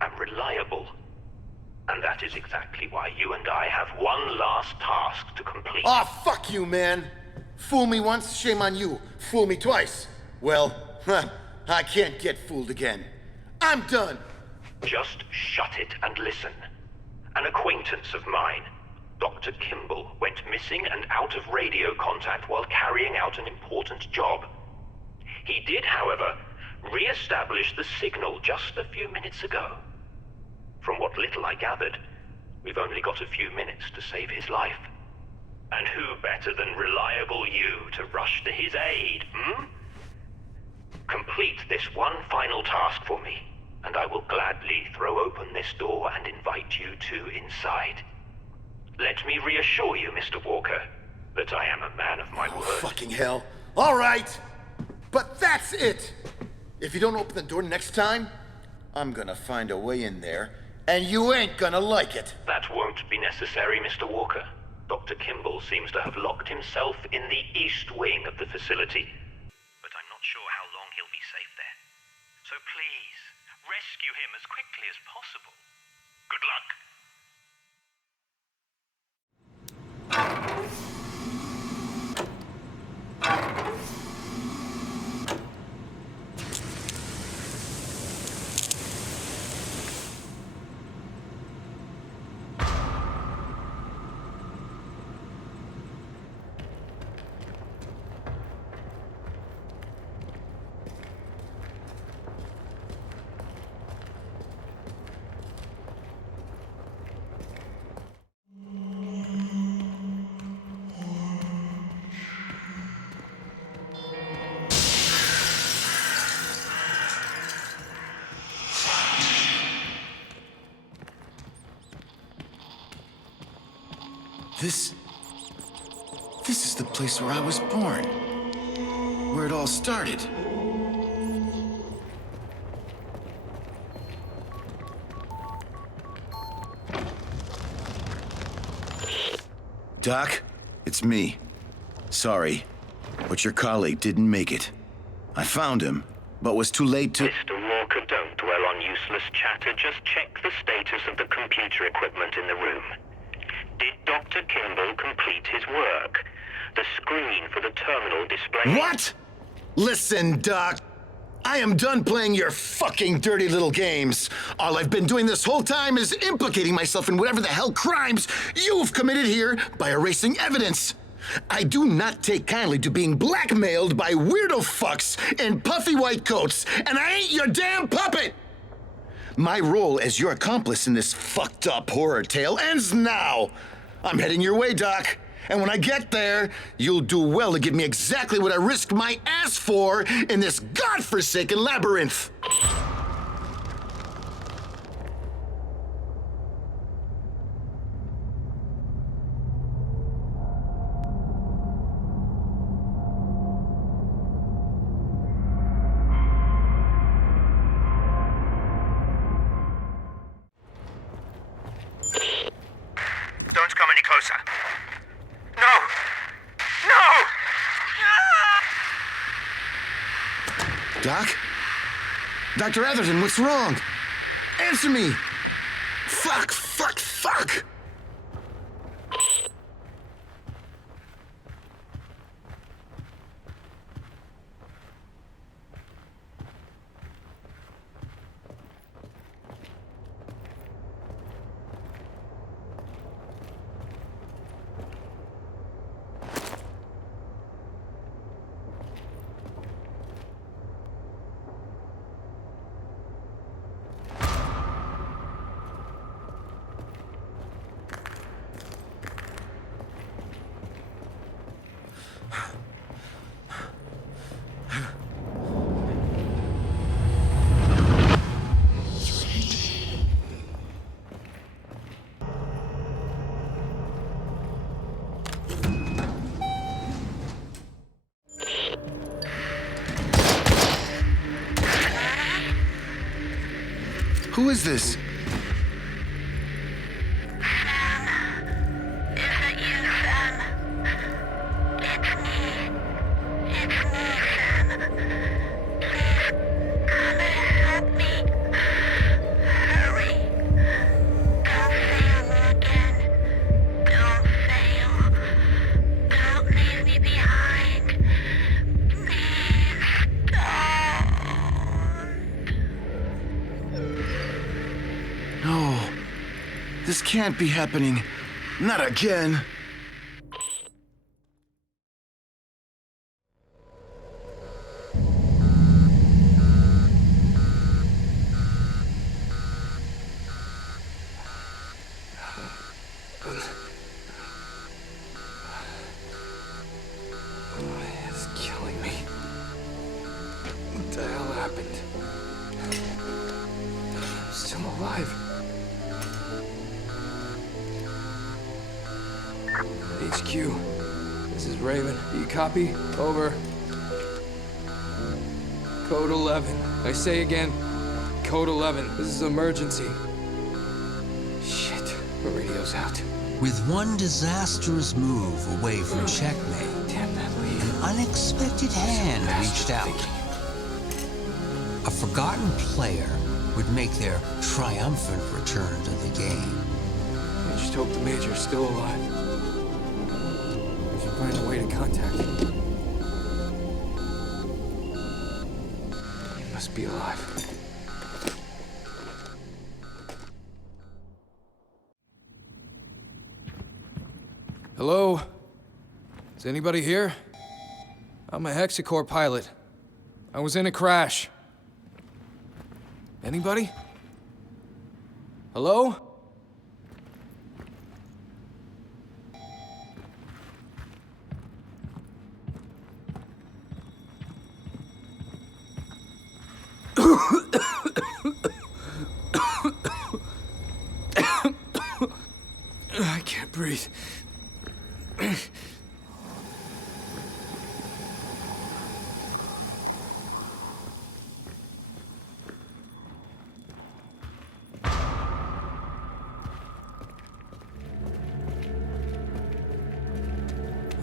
am reliable. And that is exactly why you and I have one last task to complete. Aw, fuck you, man! Fool me once, shame on you. Fool me twice. Well, I can't get fooled again. I'm done! Just shut it and listen. An acquaintance of mine, Dr. Kimball, went missing and out of radio contact while carrying out an important job. He did, however, re-establish the signal just a few minutes ago. From what little I gathered, we've only got a few minutes to save his life. And who better than reliable you to rush to his aid, Complete this one final task for me, and I will gladly throw open this door and invite you two inside. Let me reassure you, Mr. Walker, that I am a man of my Oh, word. fucking hell. All right. But that's it. If you don't open the door next time, I'm gonna find a way in there, and you ain't gonna like it. That won't be necessary, Mr. Walker. Dr. Kimball seems to have locked himself in the east wing of the facility. But I'm not sure how long he'll be safe there. So please, rescue him as quickly as possible. Good luck. This is the place where I was born. Where it all started. Doc, it's me. Sorry, but your colleague didn't make it. I found him, but was too late to... Mr. Walker, don't dwell on useless chatter. Just check the status of the computer equipment in the room. Did Dr. Kimball complete his work? The screen for the terminal display... What? Listen, Doc. I am done playing your fucking dirty little games. All I've been doing this whole time is implicating myself in whatever the hell crimes you've committed here by erasing evidence. I do not take kindly to being blackmailed by weirdo fucks in puffy white coats, and I ain't your damn puppet! My role as your accomplice in this fucked up horror tale ends now. I'm heading your way, Doc. And when I get there, you'll do well to give me exactly what I risked my ass for in this godforsaken labyrinth. Don't come any closer. No! No! Doc? Dr. Atherton, what's wrong? Answer me! Fuck! Who is this? This can't be happening. Not again. It's killing me. What the hell happened? I'm still alive. HQ, This is Raven. Do you copy? Over. Code 11. I say again, Code 11. This is emergency. Shit, the radio's out. With one disastrous move away from checkmate, Damn that lead. an unexpected hand reached out. A forgotten player would make their triumphant return to the game. I just hope the Major's still alive. We should find a way to contact him. He must be alive. Hello? Is anybody here? I'm a Hexacore pilot. I was in a crash. Anybody? Hello? I can't breathe.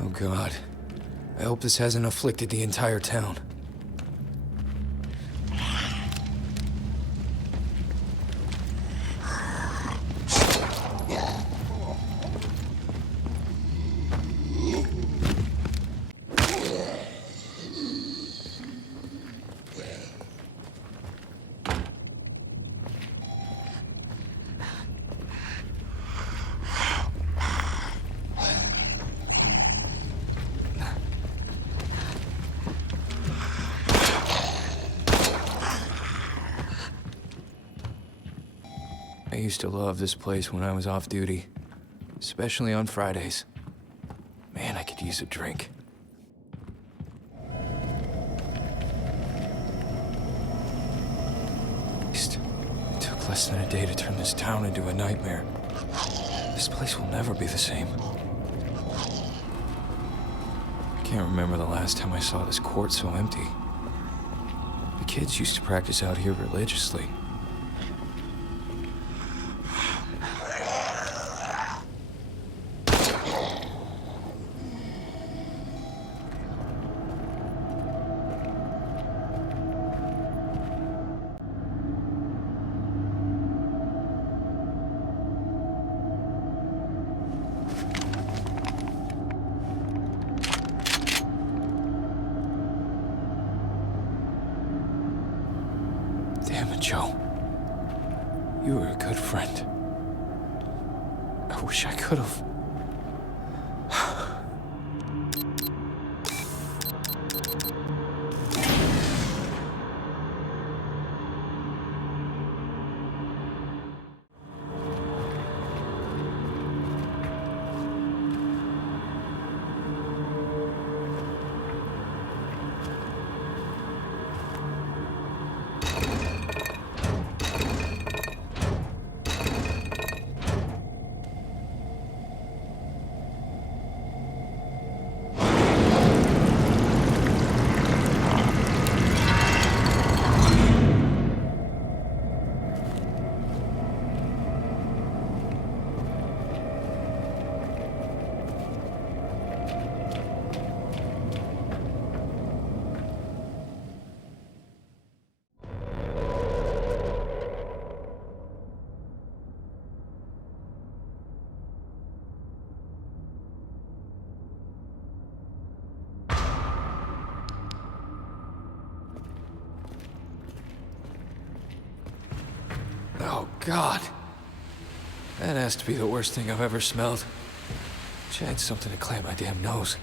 Oh God. I hope this hasn't afflicted the entire town. I used to love this place when I was off duty, especially on Fridays. Man, I could use a drink. It took less than a day to turn this town into a nightmare. This place will never be the same. I can't remember the last time I saw this court so empty. The kids used to practice out here religiously. Damn it, Joe. You were a good friend. I wish I could have. Oh, God. That has to be the worst thing I've ever smelled. Wish I had something to clamp my damn nose.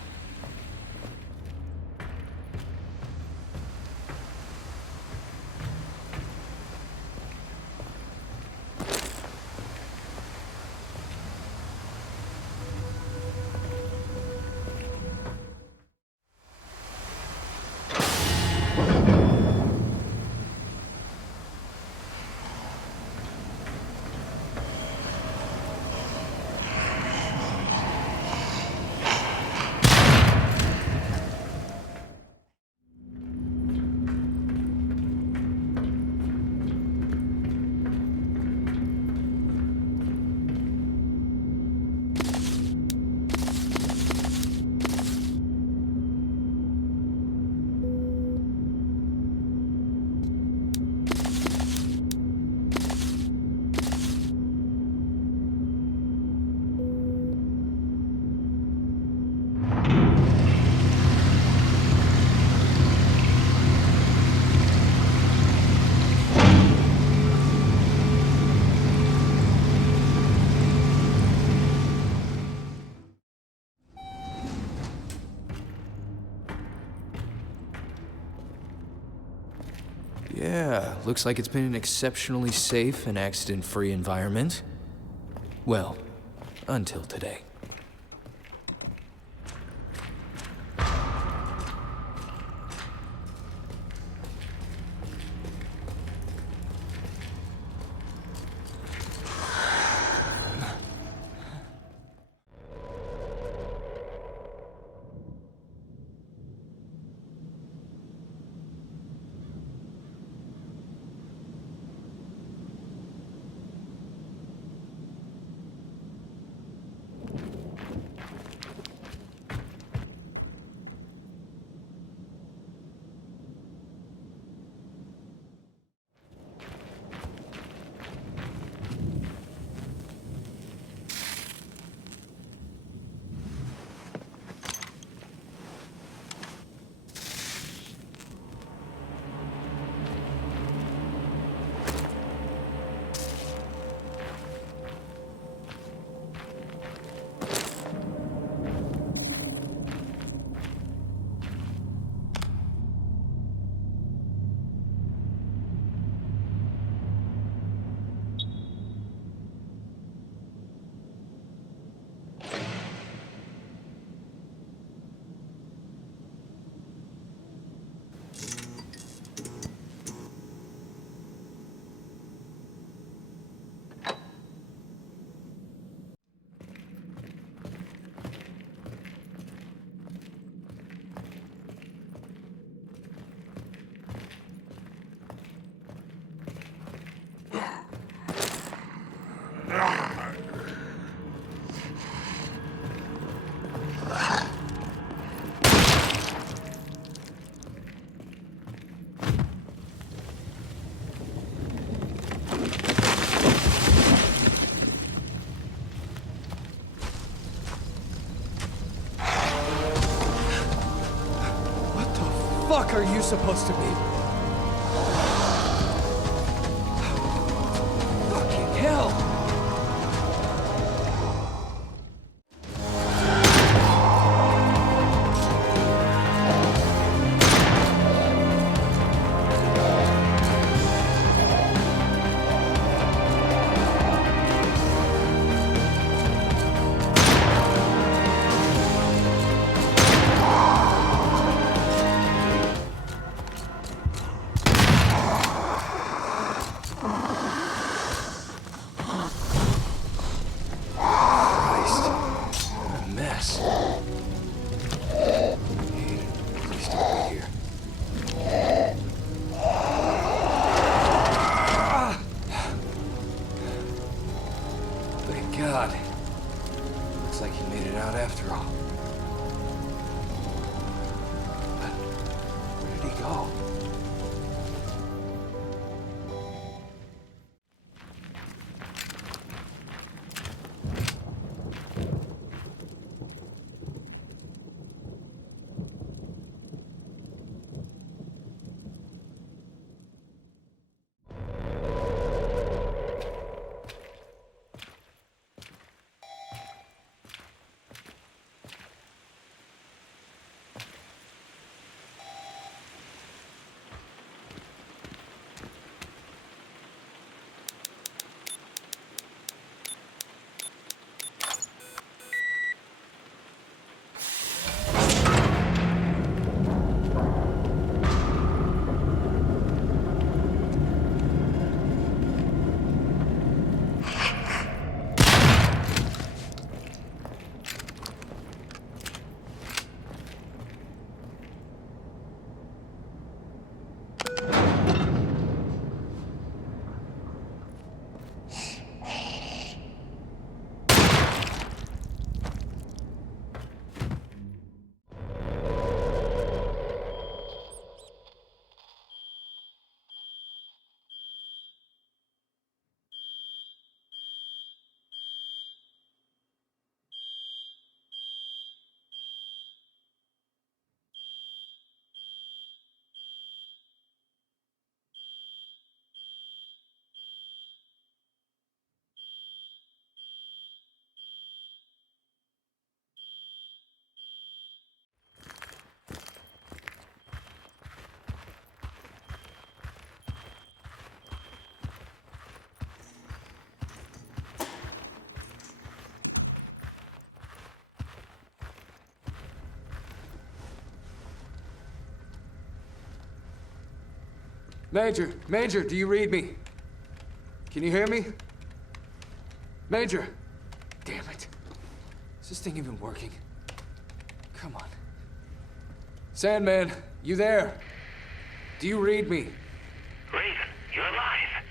Yeah, looks like it's been an exceptionally safe and accident-free environment. Well, until today. Fuck are you supposed to be? Fucking hell! God. Looks like he made it out after all. But where did he go? Major, Major, do you read me? Can you hear me? Major! Damn it. Is this thing even working? Come on. Sandman, you there? Do you read me? Raven, you're alive.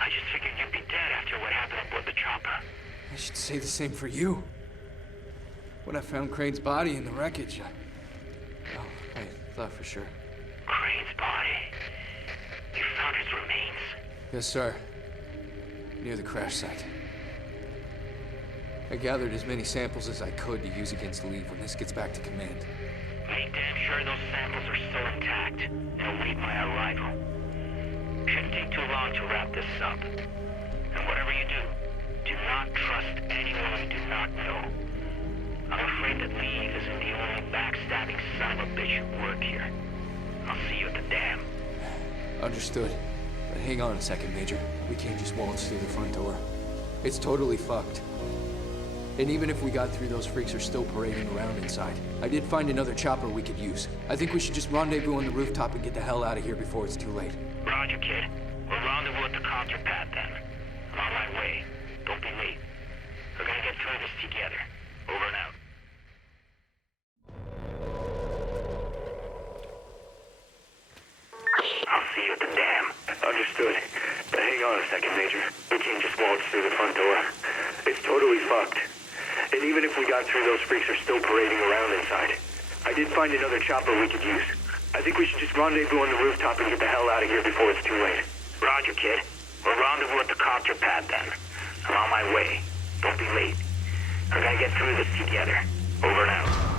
I just figured you'd be dead after what happened aboard the chopper. I should say the same for you. When I found Crane's body in the wreckage, I thought for sure. Crane's body? You found his remains? Yes, sir. Near the crash site. I gathered as many samples as I could to use against Leave when this gets back to command. Make damn sure those samples are still intact and await my arrival. Shouldn't take too long to wrap this up. And whatever you do not trust anyone you do not know. I'm afraid that Leave isn't the only backstabbing son of a bitch who work here. I'll see you at the dam. Understood. But hang on a second, Major. We can't just waltz through the front door. It's totally fucked. And even if we got through, those freaks are still parading around inside. I did find another chopper we could use. I think we should just rendezvous on the rooftop and get the hell out of here before it's too late. Roger, kid. We'll rendezvous at the copter pad then. I'm on my way. Don't be late. We're gonna get through this together. Over and out. I'll see you at the dam. Understood. But hang on a second, Major. We can't just waltz through the front door. It's totally fucked. And even if we got through, those freaks are still parading around inside. I did find another chopper we could use. I think we should just rendezvous on the rooftop and get the hell out of here before it's too late. Roger, kid. We'll rendezvous at the copter pad then. I'm on my way. Don't be late. We're gonna get through this together. Over and out.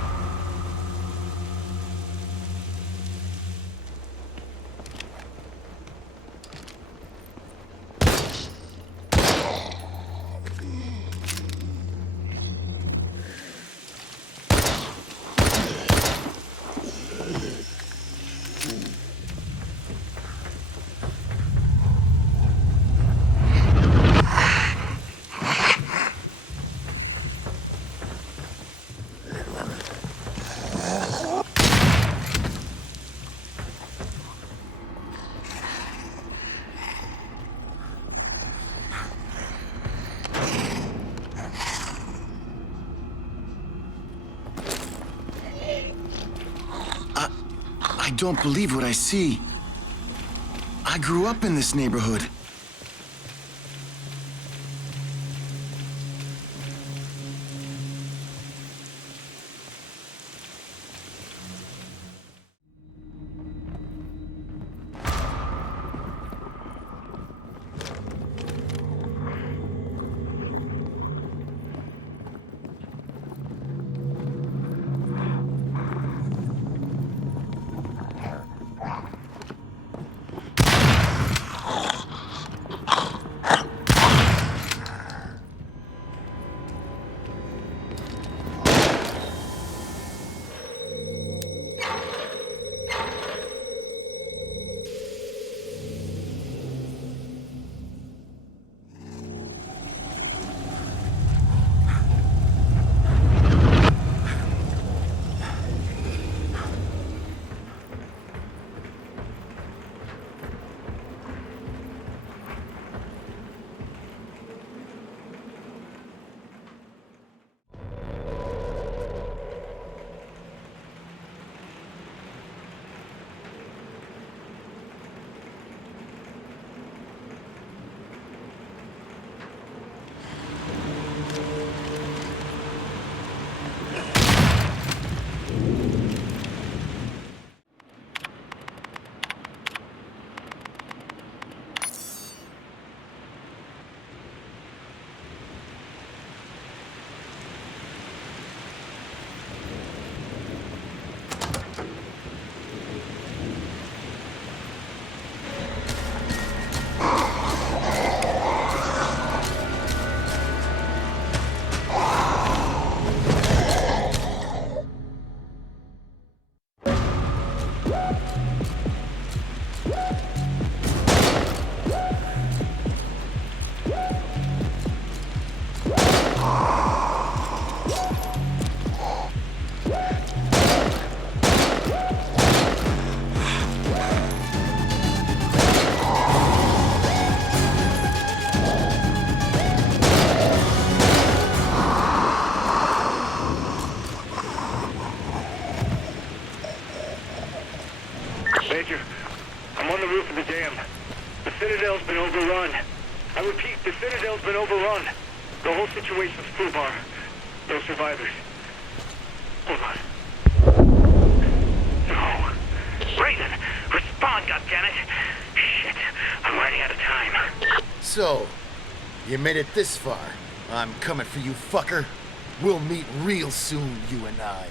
I don't believe what I see. I grew up in this neighborhood. overrun. I repeat, the Citadel's been overrun. The whole situation's foobar. No survivors. Hold on. No. Raiden! Respond, goddammit! Shit, I'm running out of time. So, you made it this far. I'm coming for you, fucker. We'll meet real soon, you and I.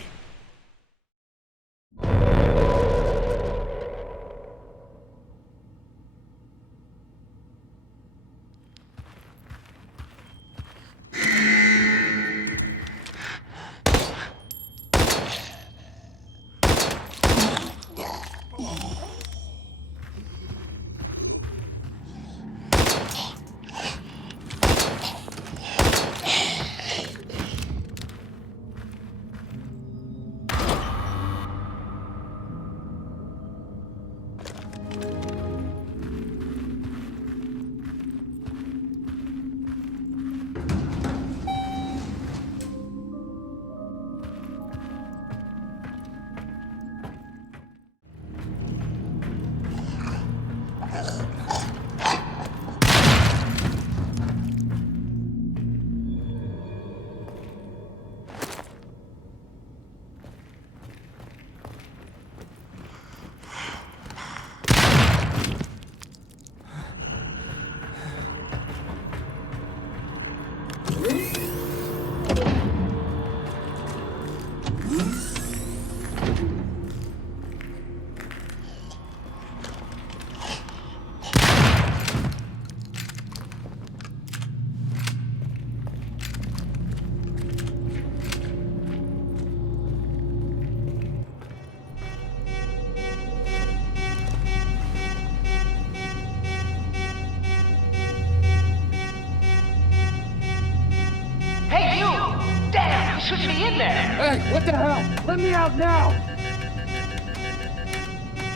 Shouldn't be in there! Hey, what the hell? Let me out now!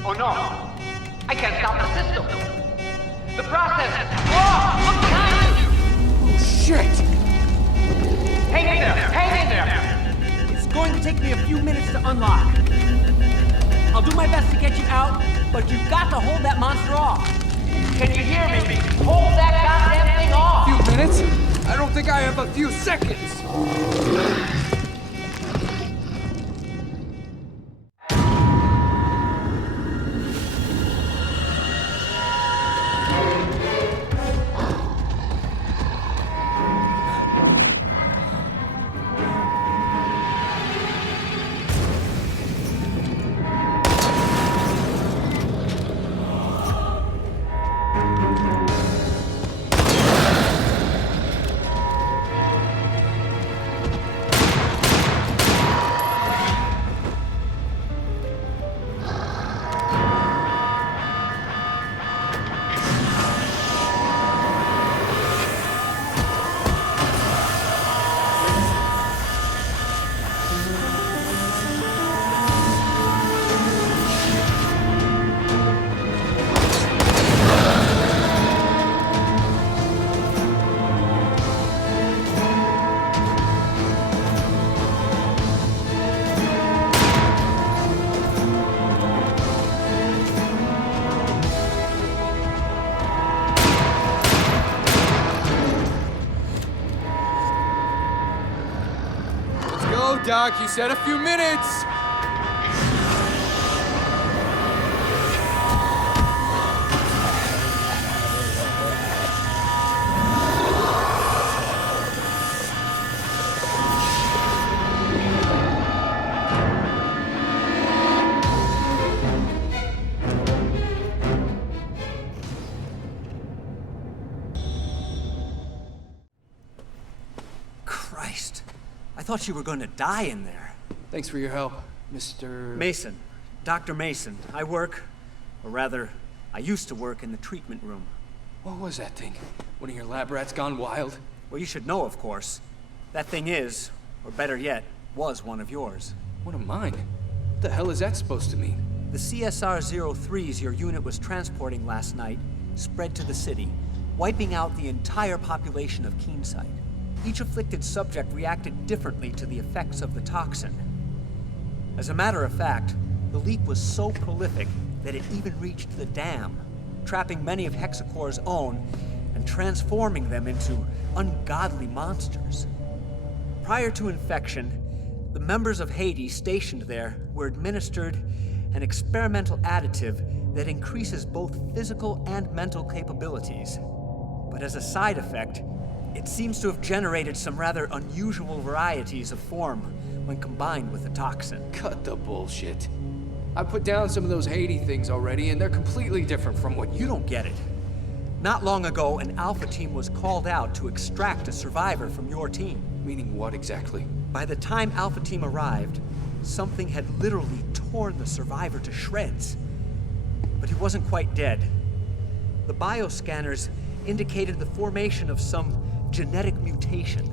Oh no! I can't stop the system! The process! Oh! Look behind you! Oh shit! Hang in there! Hang in there! It's going to take me a few minutes to unlock. I'll do my best to get you out, but you've got to hold that monster off. Can you hear me? Hold that goddamn thing off! A few minutes? I don't think I have a few seconds! Doc, you said a few minutes! Christ. I thought you were going to die in there. Thanks for your help, Mr. Mason. Dr. Mason. I work, or rather, I used to work in the treatment room. What was that thing? One of your lab rats gone wild? Well, you should know, of course. That thing is, or better yet, was one of yours. One of mine? What the hell is that supposed to mean? The CSR-03s your unit was transporting last night spread to the city, wiping out the entire population of Keenside. Each afflicted subject reacted differently to the effects of the toxin. As a matter of fact, the leak was so prolific that it even reached the dam, trapping many of Hexacore's own and transforming them into ungodly monsters. Prior to infection, the members of Hades stationed there were administered an experimental additive that increases both physical and mental capabilities. But as a side effect, it seems to have generated some rather unusual varieties of form when combined with the toxin. Cut the bullshit. I put down some of those Hades things already, and they're completely different from what You don't get it. Not long ago, an Alpha team was called out to extract a survivor from your team. Meaning what exactly? By the time Alpha team arrived, something had literally torn the survivor to shreds. But he wasn't quite dead. The bioscanners indicated the formation of some genetic mutation,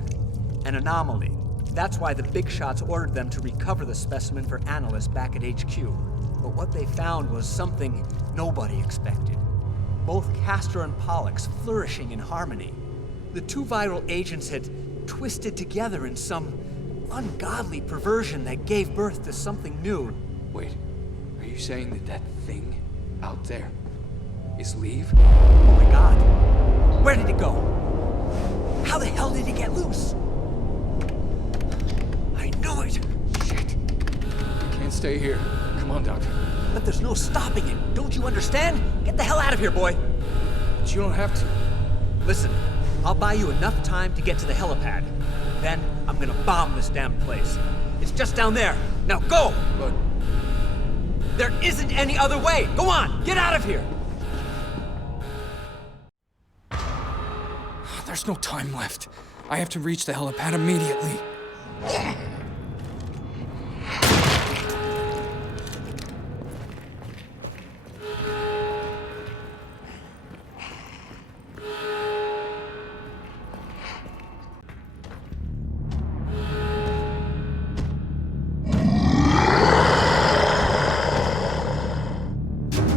an anomaly. That's why the big shots ordered them to recover the specimen for analysts back at HQ. But what they found was something nobody expected. Both Castor and Pollux flourishing in harmony. The two viral agents had twisted together in some ungodly perversion that gave birth to something new. Wait, are you saying that that thing out there is Leave? Oh my god. Where did it go? How the hell did it get loose? I knew it! Shit. Can't stay here. Come on, Doctor. But there's no stopping it. Don't you understand? Get the hell out of here, boy. But you don't have to. Listen, I'll buy you enough time to get to the helipad. Then I'm gonna bomb this damn place. It's just down there. Now go! But there isn't any other way. Go on, get out of here. There's no time left. I have to reach the helipad immediately.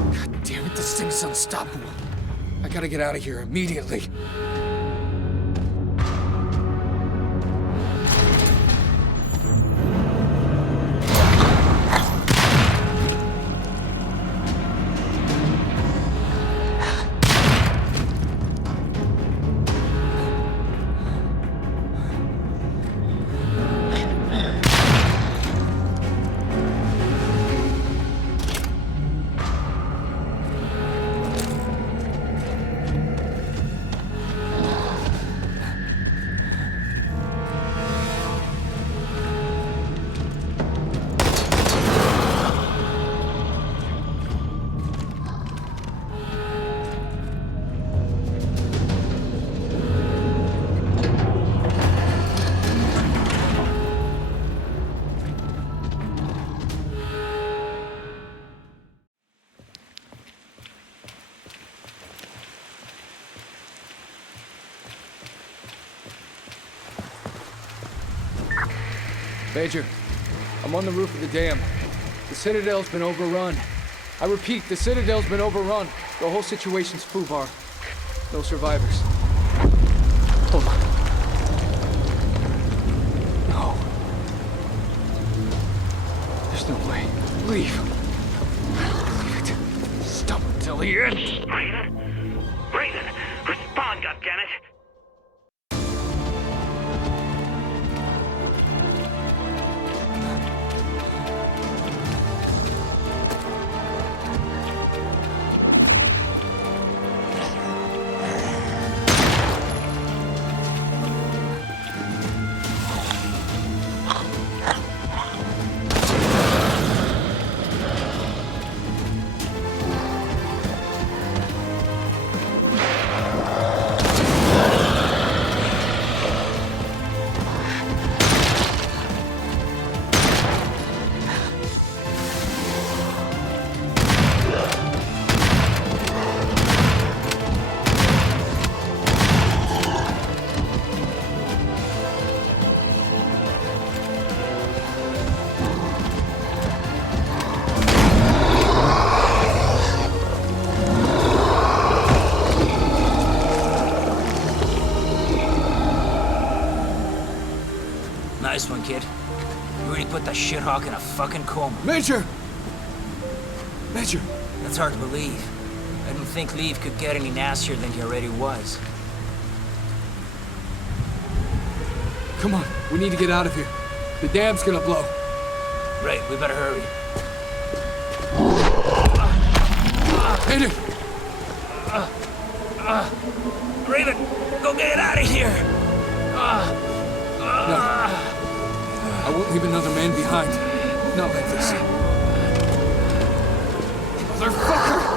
God damn it, this thing's unstoppable. I gotta get out of here immediately. Major, I'm on the roof of the dam. The Citadel's been overrun. I repeat, the Citadel's been overrun. The whole situation's foobar. No survivors. Hold on. No. There's no way. Leave. Leave it. Stop until the end. Raiden! Respond, goddammit! Nice one, kid. You really put the shithawk in a fucking coma. Major! Major! That's hard to believe. I didn't think Leave could get any nastier than he already was. Come on, we need to get out of here. The dam's gonna blow. Right, we better hurry. Hit it! Raven, go get it out of here! No. I won't leave another man behind. Not like this. Motherfucker!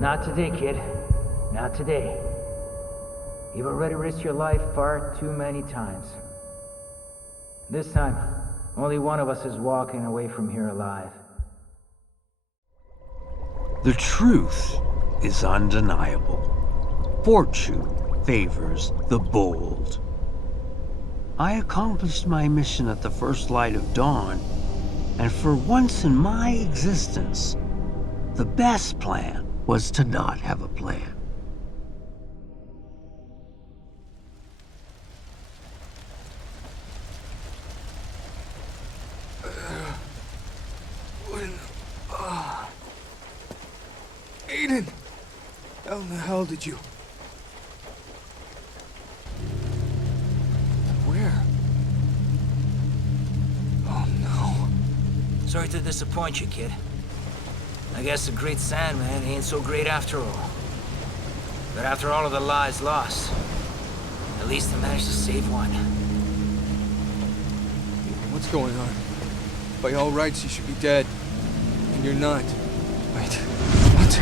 Not today, kid. Not today. You've already risked your life far too many times. This time, only one of us is walking away from here alive. The truth is undeniable. Fortune favors the bold. I accomplished my mission at the first light of dawn, and for once in my existence, the best plan was to not have a plan. Aiden! How in the hell did you... Where? Oh no. Sorry to disappoint you, kid. I guess the great Sandman ain't so great after all. But after all of the lives lost, at least I managed to save one. What's going on? By all rights, you should be dead. And you're not. Wait. What?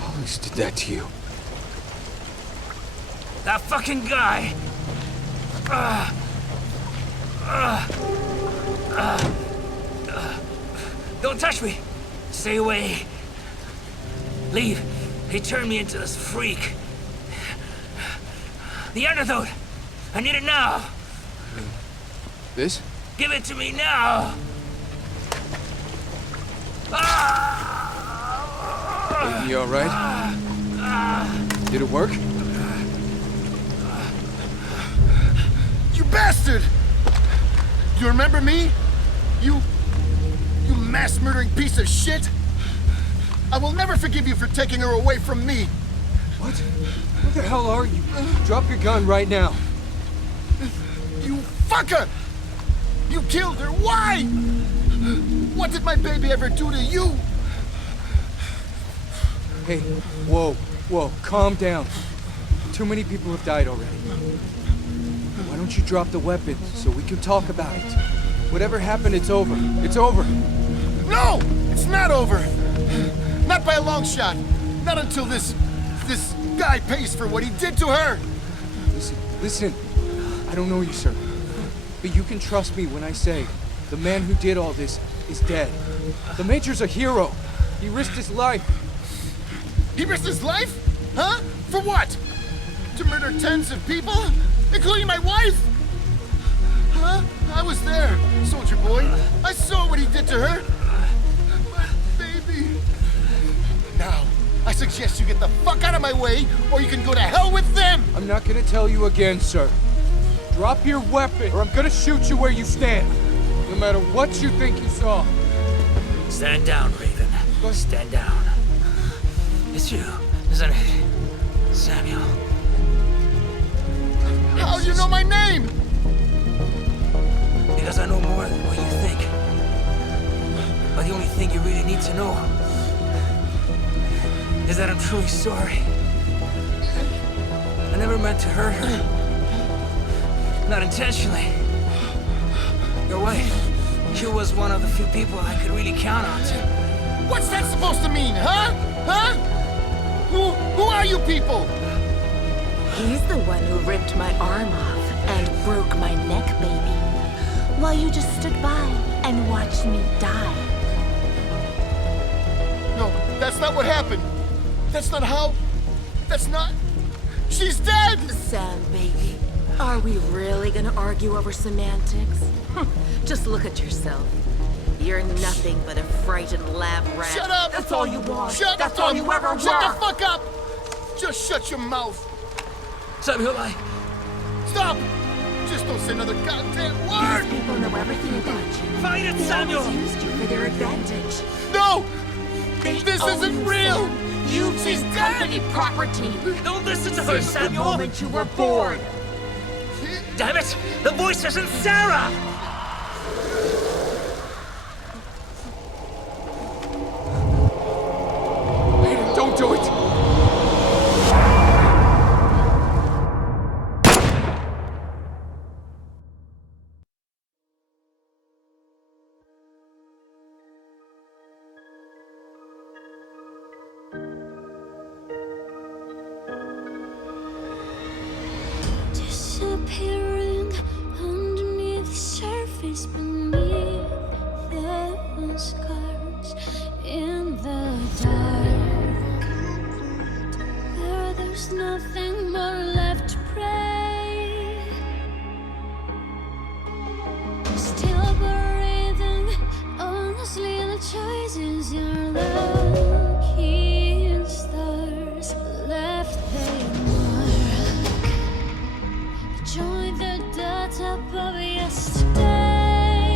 Alex did that to you. That fucking guy! Don't touch me! Stay away! Leave! He turned me into this freak. The antidote! I need it now! This? Give it to me now! You alright? Did it work? You bastard! You remember me? You mass-murdering piece of shit? I will never forgive you for taking her away from me. What? What the hell are you? Drop your gun right now. You fucker! You killed her. Why? What did my baby ever do to you? Hey, whoa, calm down. Too many people have died already. Why don't you drop the weapon so we can talk about it? Whatever happened, it's over. It's over. No! It's not over! Not by a long shot. Not until this guy pays for what he did to her! Listen. I don't know you, sir. But you can trust me when I say the man who did all this is dead. The Major's a hero. He risked his life. He risked his life? Huh? For what? To murder tens of people? Including my wife? Huh? I was there, soldier boy. I saw what he did to her. My baby. Now, I suggest you get the fuck out of my way, or you can go to hell with them! I'm not gonna tell you again, sir. Drop your weapon, or I'm gonna shoot you where you stand. No matter what you think you saw. Stand down, Raven. Stand down. It's you, isn't it? Samuel. How do you know my name? Because I know more than what you think. But the only thing you really need to know is that I'm truly sorry. I never meant to hurt her. Not intentionally. Your wife, she was one of the few people I could really count on to. What's that supposed to mean, huh? Huh? Who are you people? He's the one who ripped my arm off and broke my neck, baby. While you just stood by and watched me die. No, that's not what happened. That's not how... That's not... She's dead! Sam, baby, are we really gonna argue over semantics? Just look at yourself. You're nothing but a frightened lab rat. Shut up! That's all you want. Shut That's up! all you ever were. Shut the fuck up! Just shut your mouth. Samuel, Stop! Just don't say another goddamn word! These people know everything about you. Fight it, they Samuel! always used you for their advantage. No! They This isn't real! use his company property. Don't listen to her, Since the Samuel! moment you were born. Damn it! The voice isn't Sarah! Don't do it! Disappearing underneath the surface, beneath the scars in the dark. There's nothing more left to pray. Still breathing, honestly, the choices you're lucky stars left they mark. Join the dots above yesterday.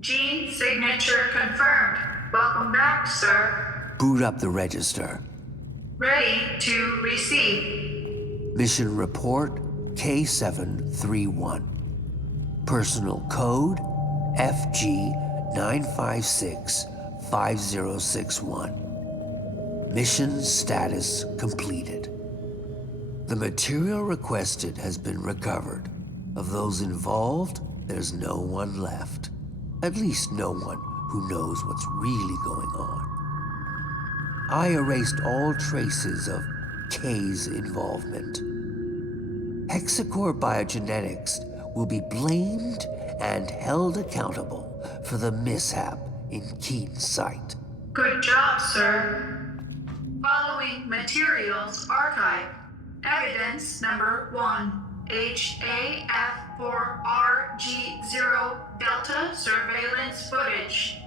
Gene signature confirmed. Welcome back, sir. Boot up the register. Ready to receive. Mission report K731. Personal code FG9565061. Mission status completed. The material requested has been recovered. Of those involved, there's no one left. At least no one who knows what's really going on. I erased all traces of K's involvement. Hexacore Biogenetics will be blamed and held accountable for the mishap in Keen's site. Good job, sir. Following materials archive. Evidence number 1. HAF4RG0 Delta surveillance footage.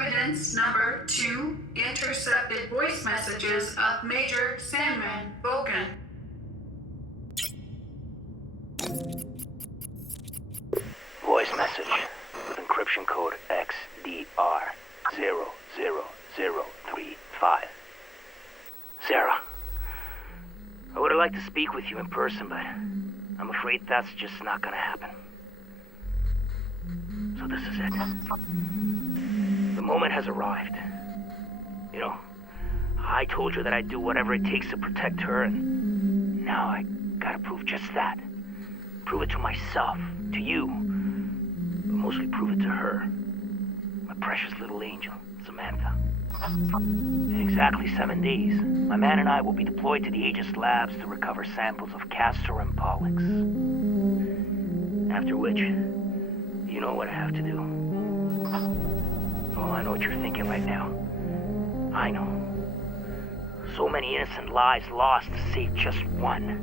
Evidence number 2, intercepted voice messages of Major Sandman Bogan. Voice message with encryption code XDR00035. Sarah, I would have liked to speak with you in person, but I'm afraid that's just not gonna happen. So this is it. The moment has arrived. You know, I told you that I'd do whatever it takes to protect her, and now I gotta prove just that. Prove it to myself, to you, but mostly prove it to her. My precious little angel, Samantha. In exactly 7 days, my man and I will be deployed to the Aegis labs to recover samples of Castor and Pollux. After which, you know what I have to do. Oh, I know what you're thinking right now. I know. So many innocent lives lost to save just one.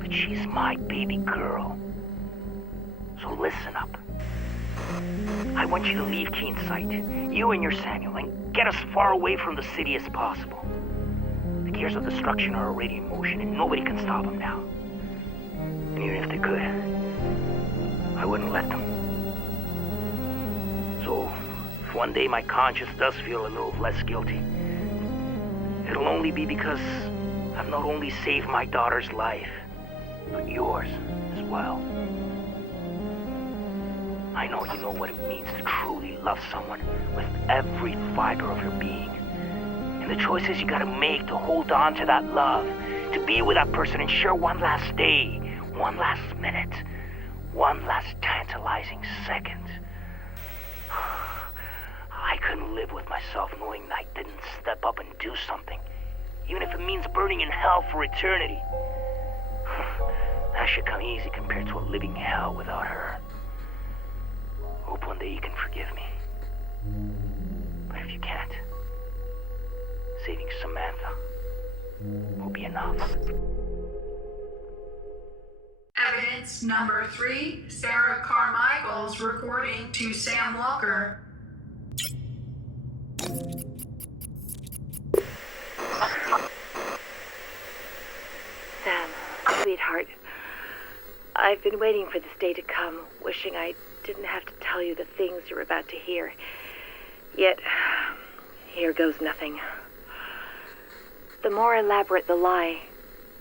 But she's my baby girl. So listen up. I want you to leave Keen's site, you and your Samuel, and get as far away from the city as possible. The gears of destruction are already in motion, and nobody can stop them now. And even if they could, I wouldn't let them. So, if one day my conscience does feel a little less guilty, it'll only be because I've not only saved my daughter's life, but yours as well. I know you know what it means to truly love someone with every fiber of your being. And the choices you gotta make to hold on to that love, to be with that person and share one last day, one last minute, one last tantalizing second. I couldn't live with myself knowing I didn't step up and do something, even if it means burning in hell for eternity. That should come easy compared to a living hell without her. Hope one day you can forgive me. But if you can't, saving Samantha will be enough. Evidence number 3, Sarah Carmichael's recording to Sam Walker. Sam, sweetheart, I've been waiting for this day to come, wishing I didn't have to tell you the things you're about to hear. Yet, here goes nothing. The more elaborate the lie,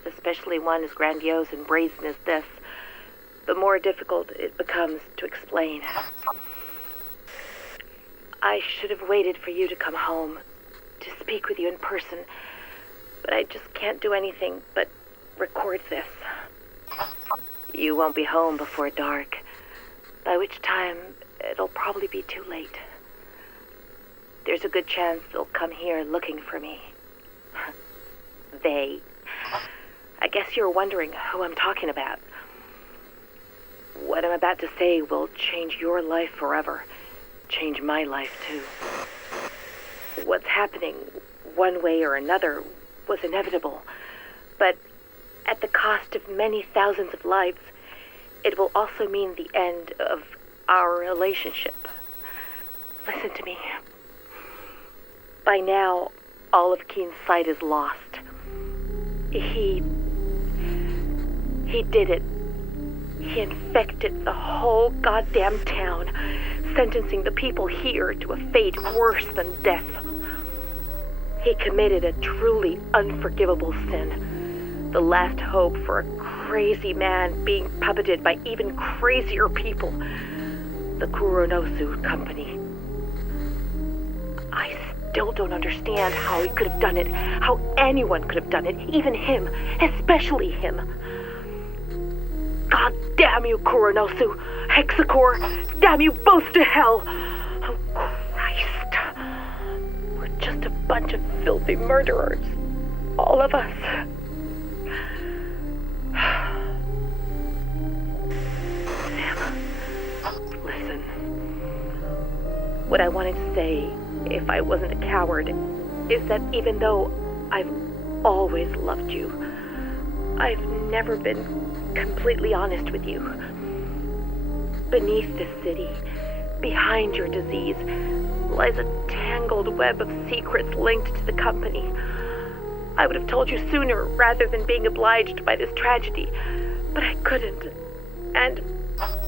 especially one as grandiose and brazen as this, the more difficult it becomes to explain. I should have waited for you to come home, to speak with you in person, but I just can't do anything but record this. You won't be home before dark, by which time it'll probably be too late. There's a good chance they'll come here looking for me. They. I guess you're wondering who I'm talking about. What I'm about to say will change your life forever. Change my life, too. What's happening, one way or another, was inevitable, but at the cost of many thousands of lives, it will also mean the end of our relationship. Listen to me. By now, all of Keen's sight is lost. He did it. He infected the whole goddamn town, sentencing the people here to a fate worse than death. He committed a truly unforgivable sin, the last hope for a crazy man being puppeted by even crazier people, the Kuronosu Company. I still don't understand how he could have done it, how anyone could have done it, even him, especially him. God damn you, Kuronosu, Hexacore, damn you both to hell! Oh, Christ. We're just a bunch of filthy murderers, all of us. Sam, listen. What I wanted to say, if I wasn't a coward, is that even though I've always loved you, I've never been completely honest with you. Beneath this city, behind your disease, lies a tangled web of secrets linked to the company. I would have told you sooner rather than being obliged by this tragedy, but I couldn't, and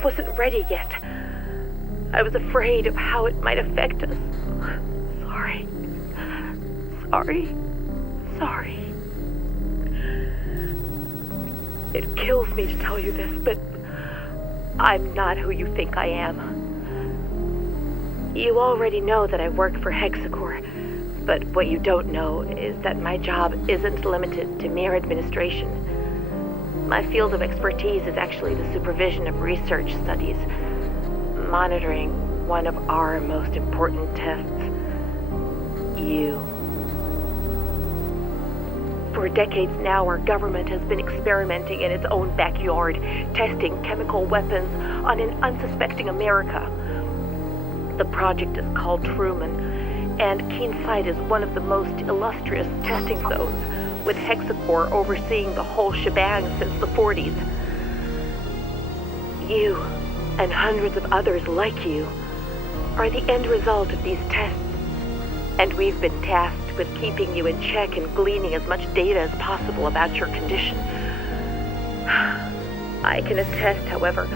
wasn't ready yet. I was afraid of how it might affect us. Sorry. It kills me to tell you this, but I'm not who you think I am. You already know that I work for Hexacore, but what you don't know is that my job isn't limited to mere administration. My field of expertise is actually the supervision of research studies, monitoring one of our most important tests, you. For decades now, our government has been experimenting in its own backyard, testing chemical weapons on an unsuspecting America. The project is called Truman, and Keenside is one of the most illustrious testing zones, with Hexacore overseeing the whole shebang since the 40s. You, and hundreds of others like you, are the end result of these tests, and we've been tasked with keeping you in check and gleaning as much data as possible about your condition. I can attest, however,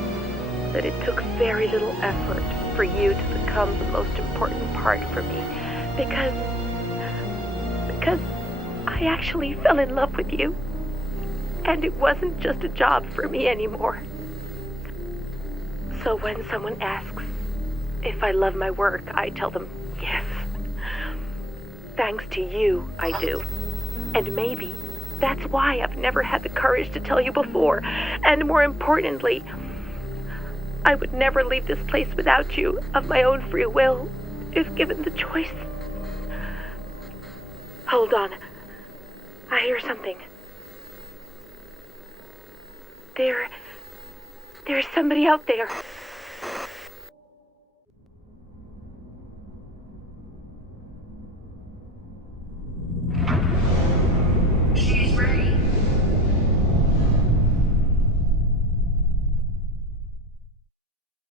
that it took very little effort for you to become the most important part for me, because I actually fell in love with you, and it wasn't just a job for me anymore. So when someone asks if I love my work, I tell them yes. Thanks to you, I do. And maybe that's why I've never had the courage to tell you before. And more importantly, I would never leave this place without you of my own free will, if given the choice. Hold on. I hear something. There's somebody out there.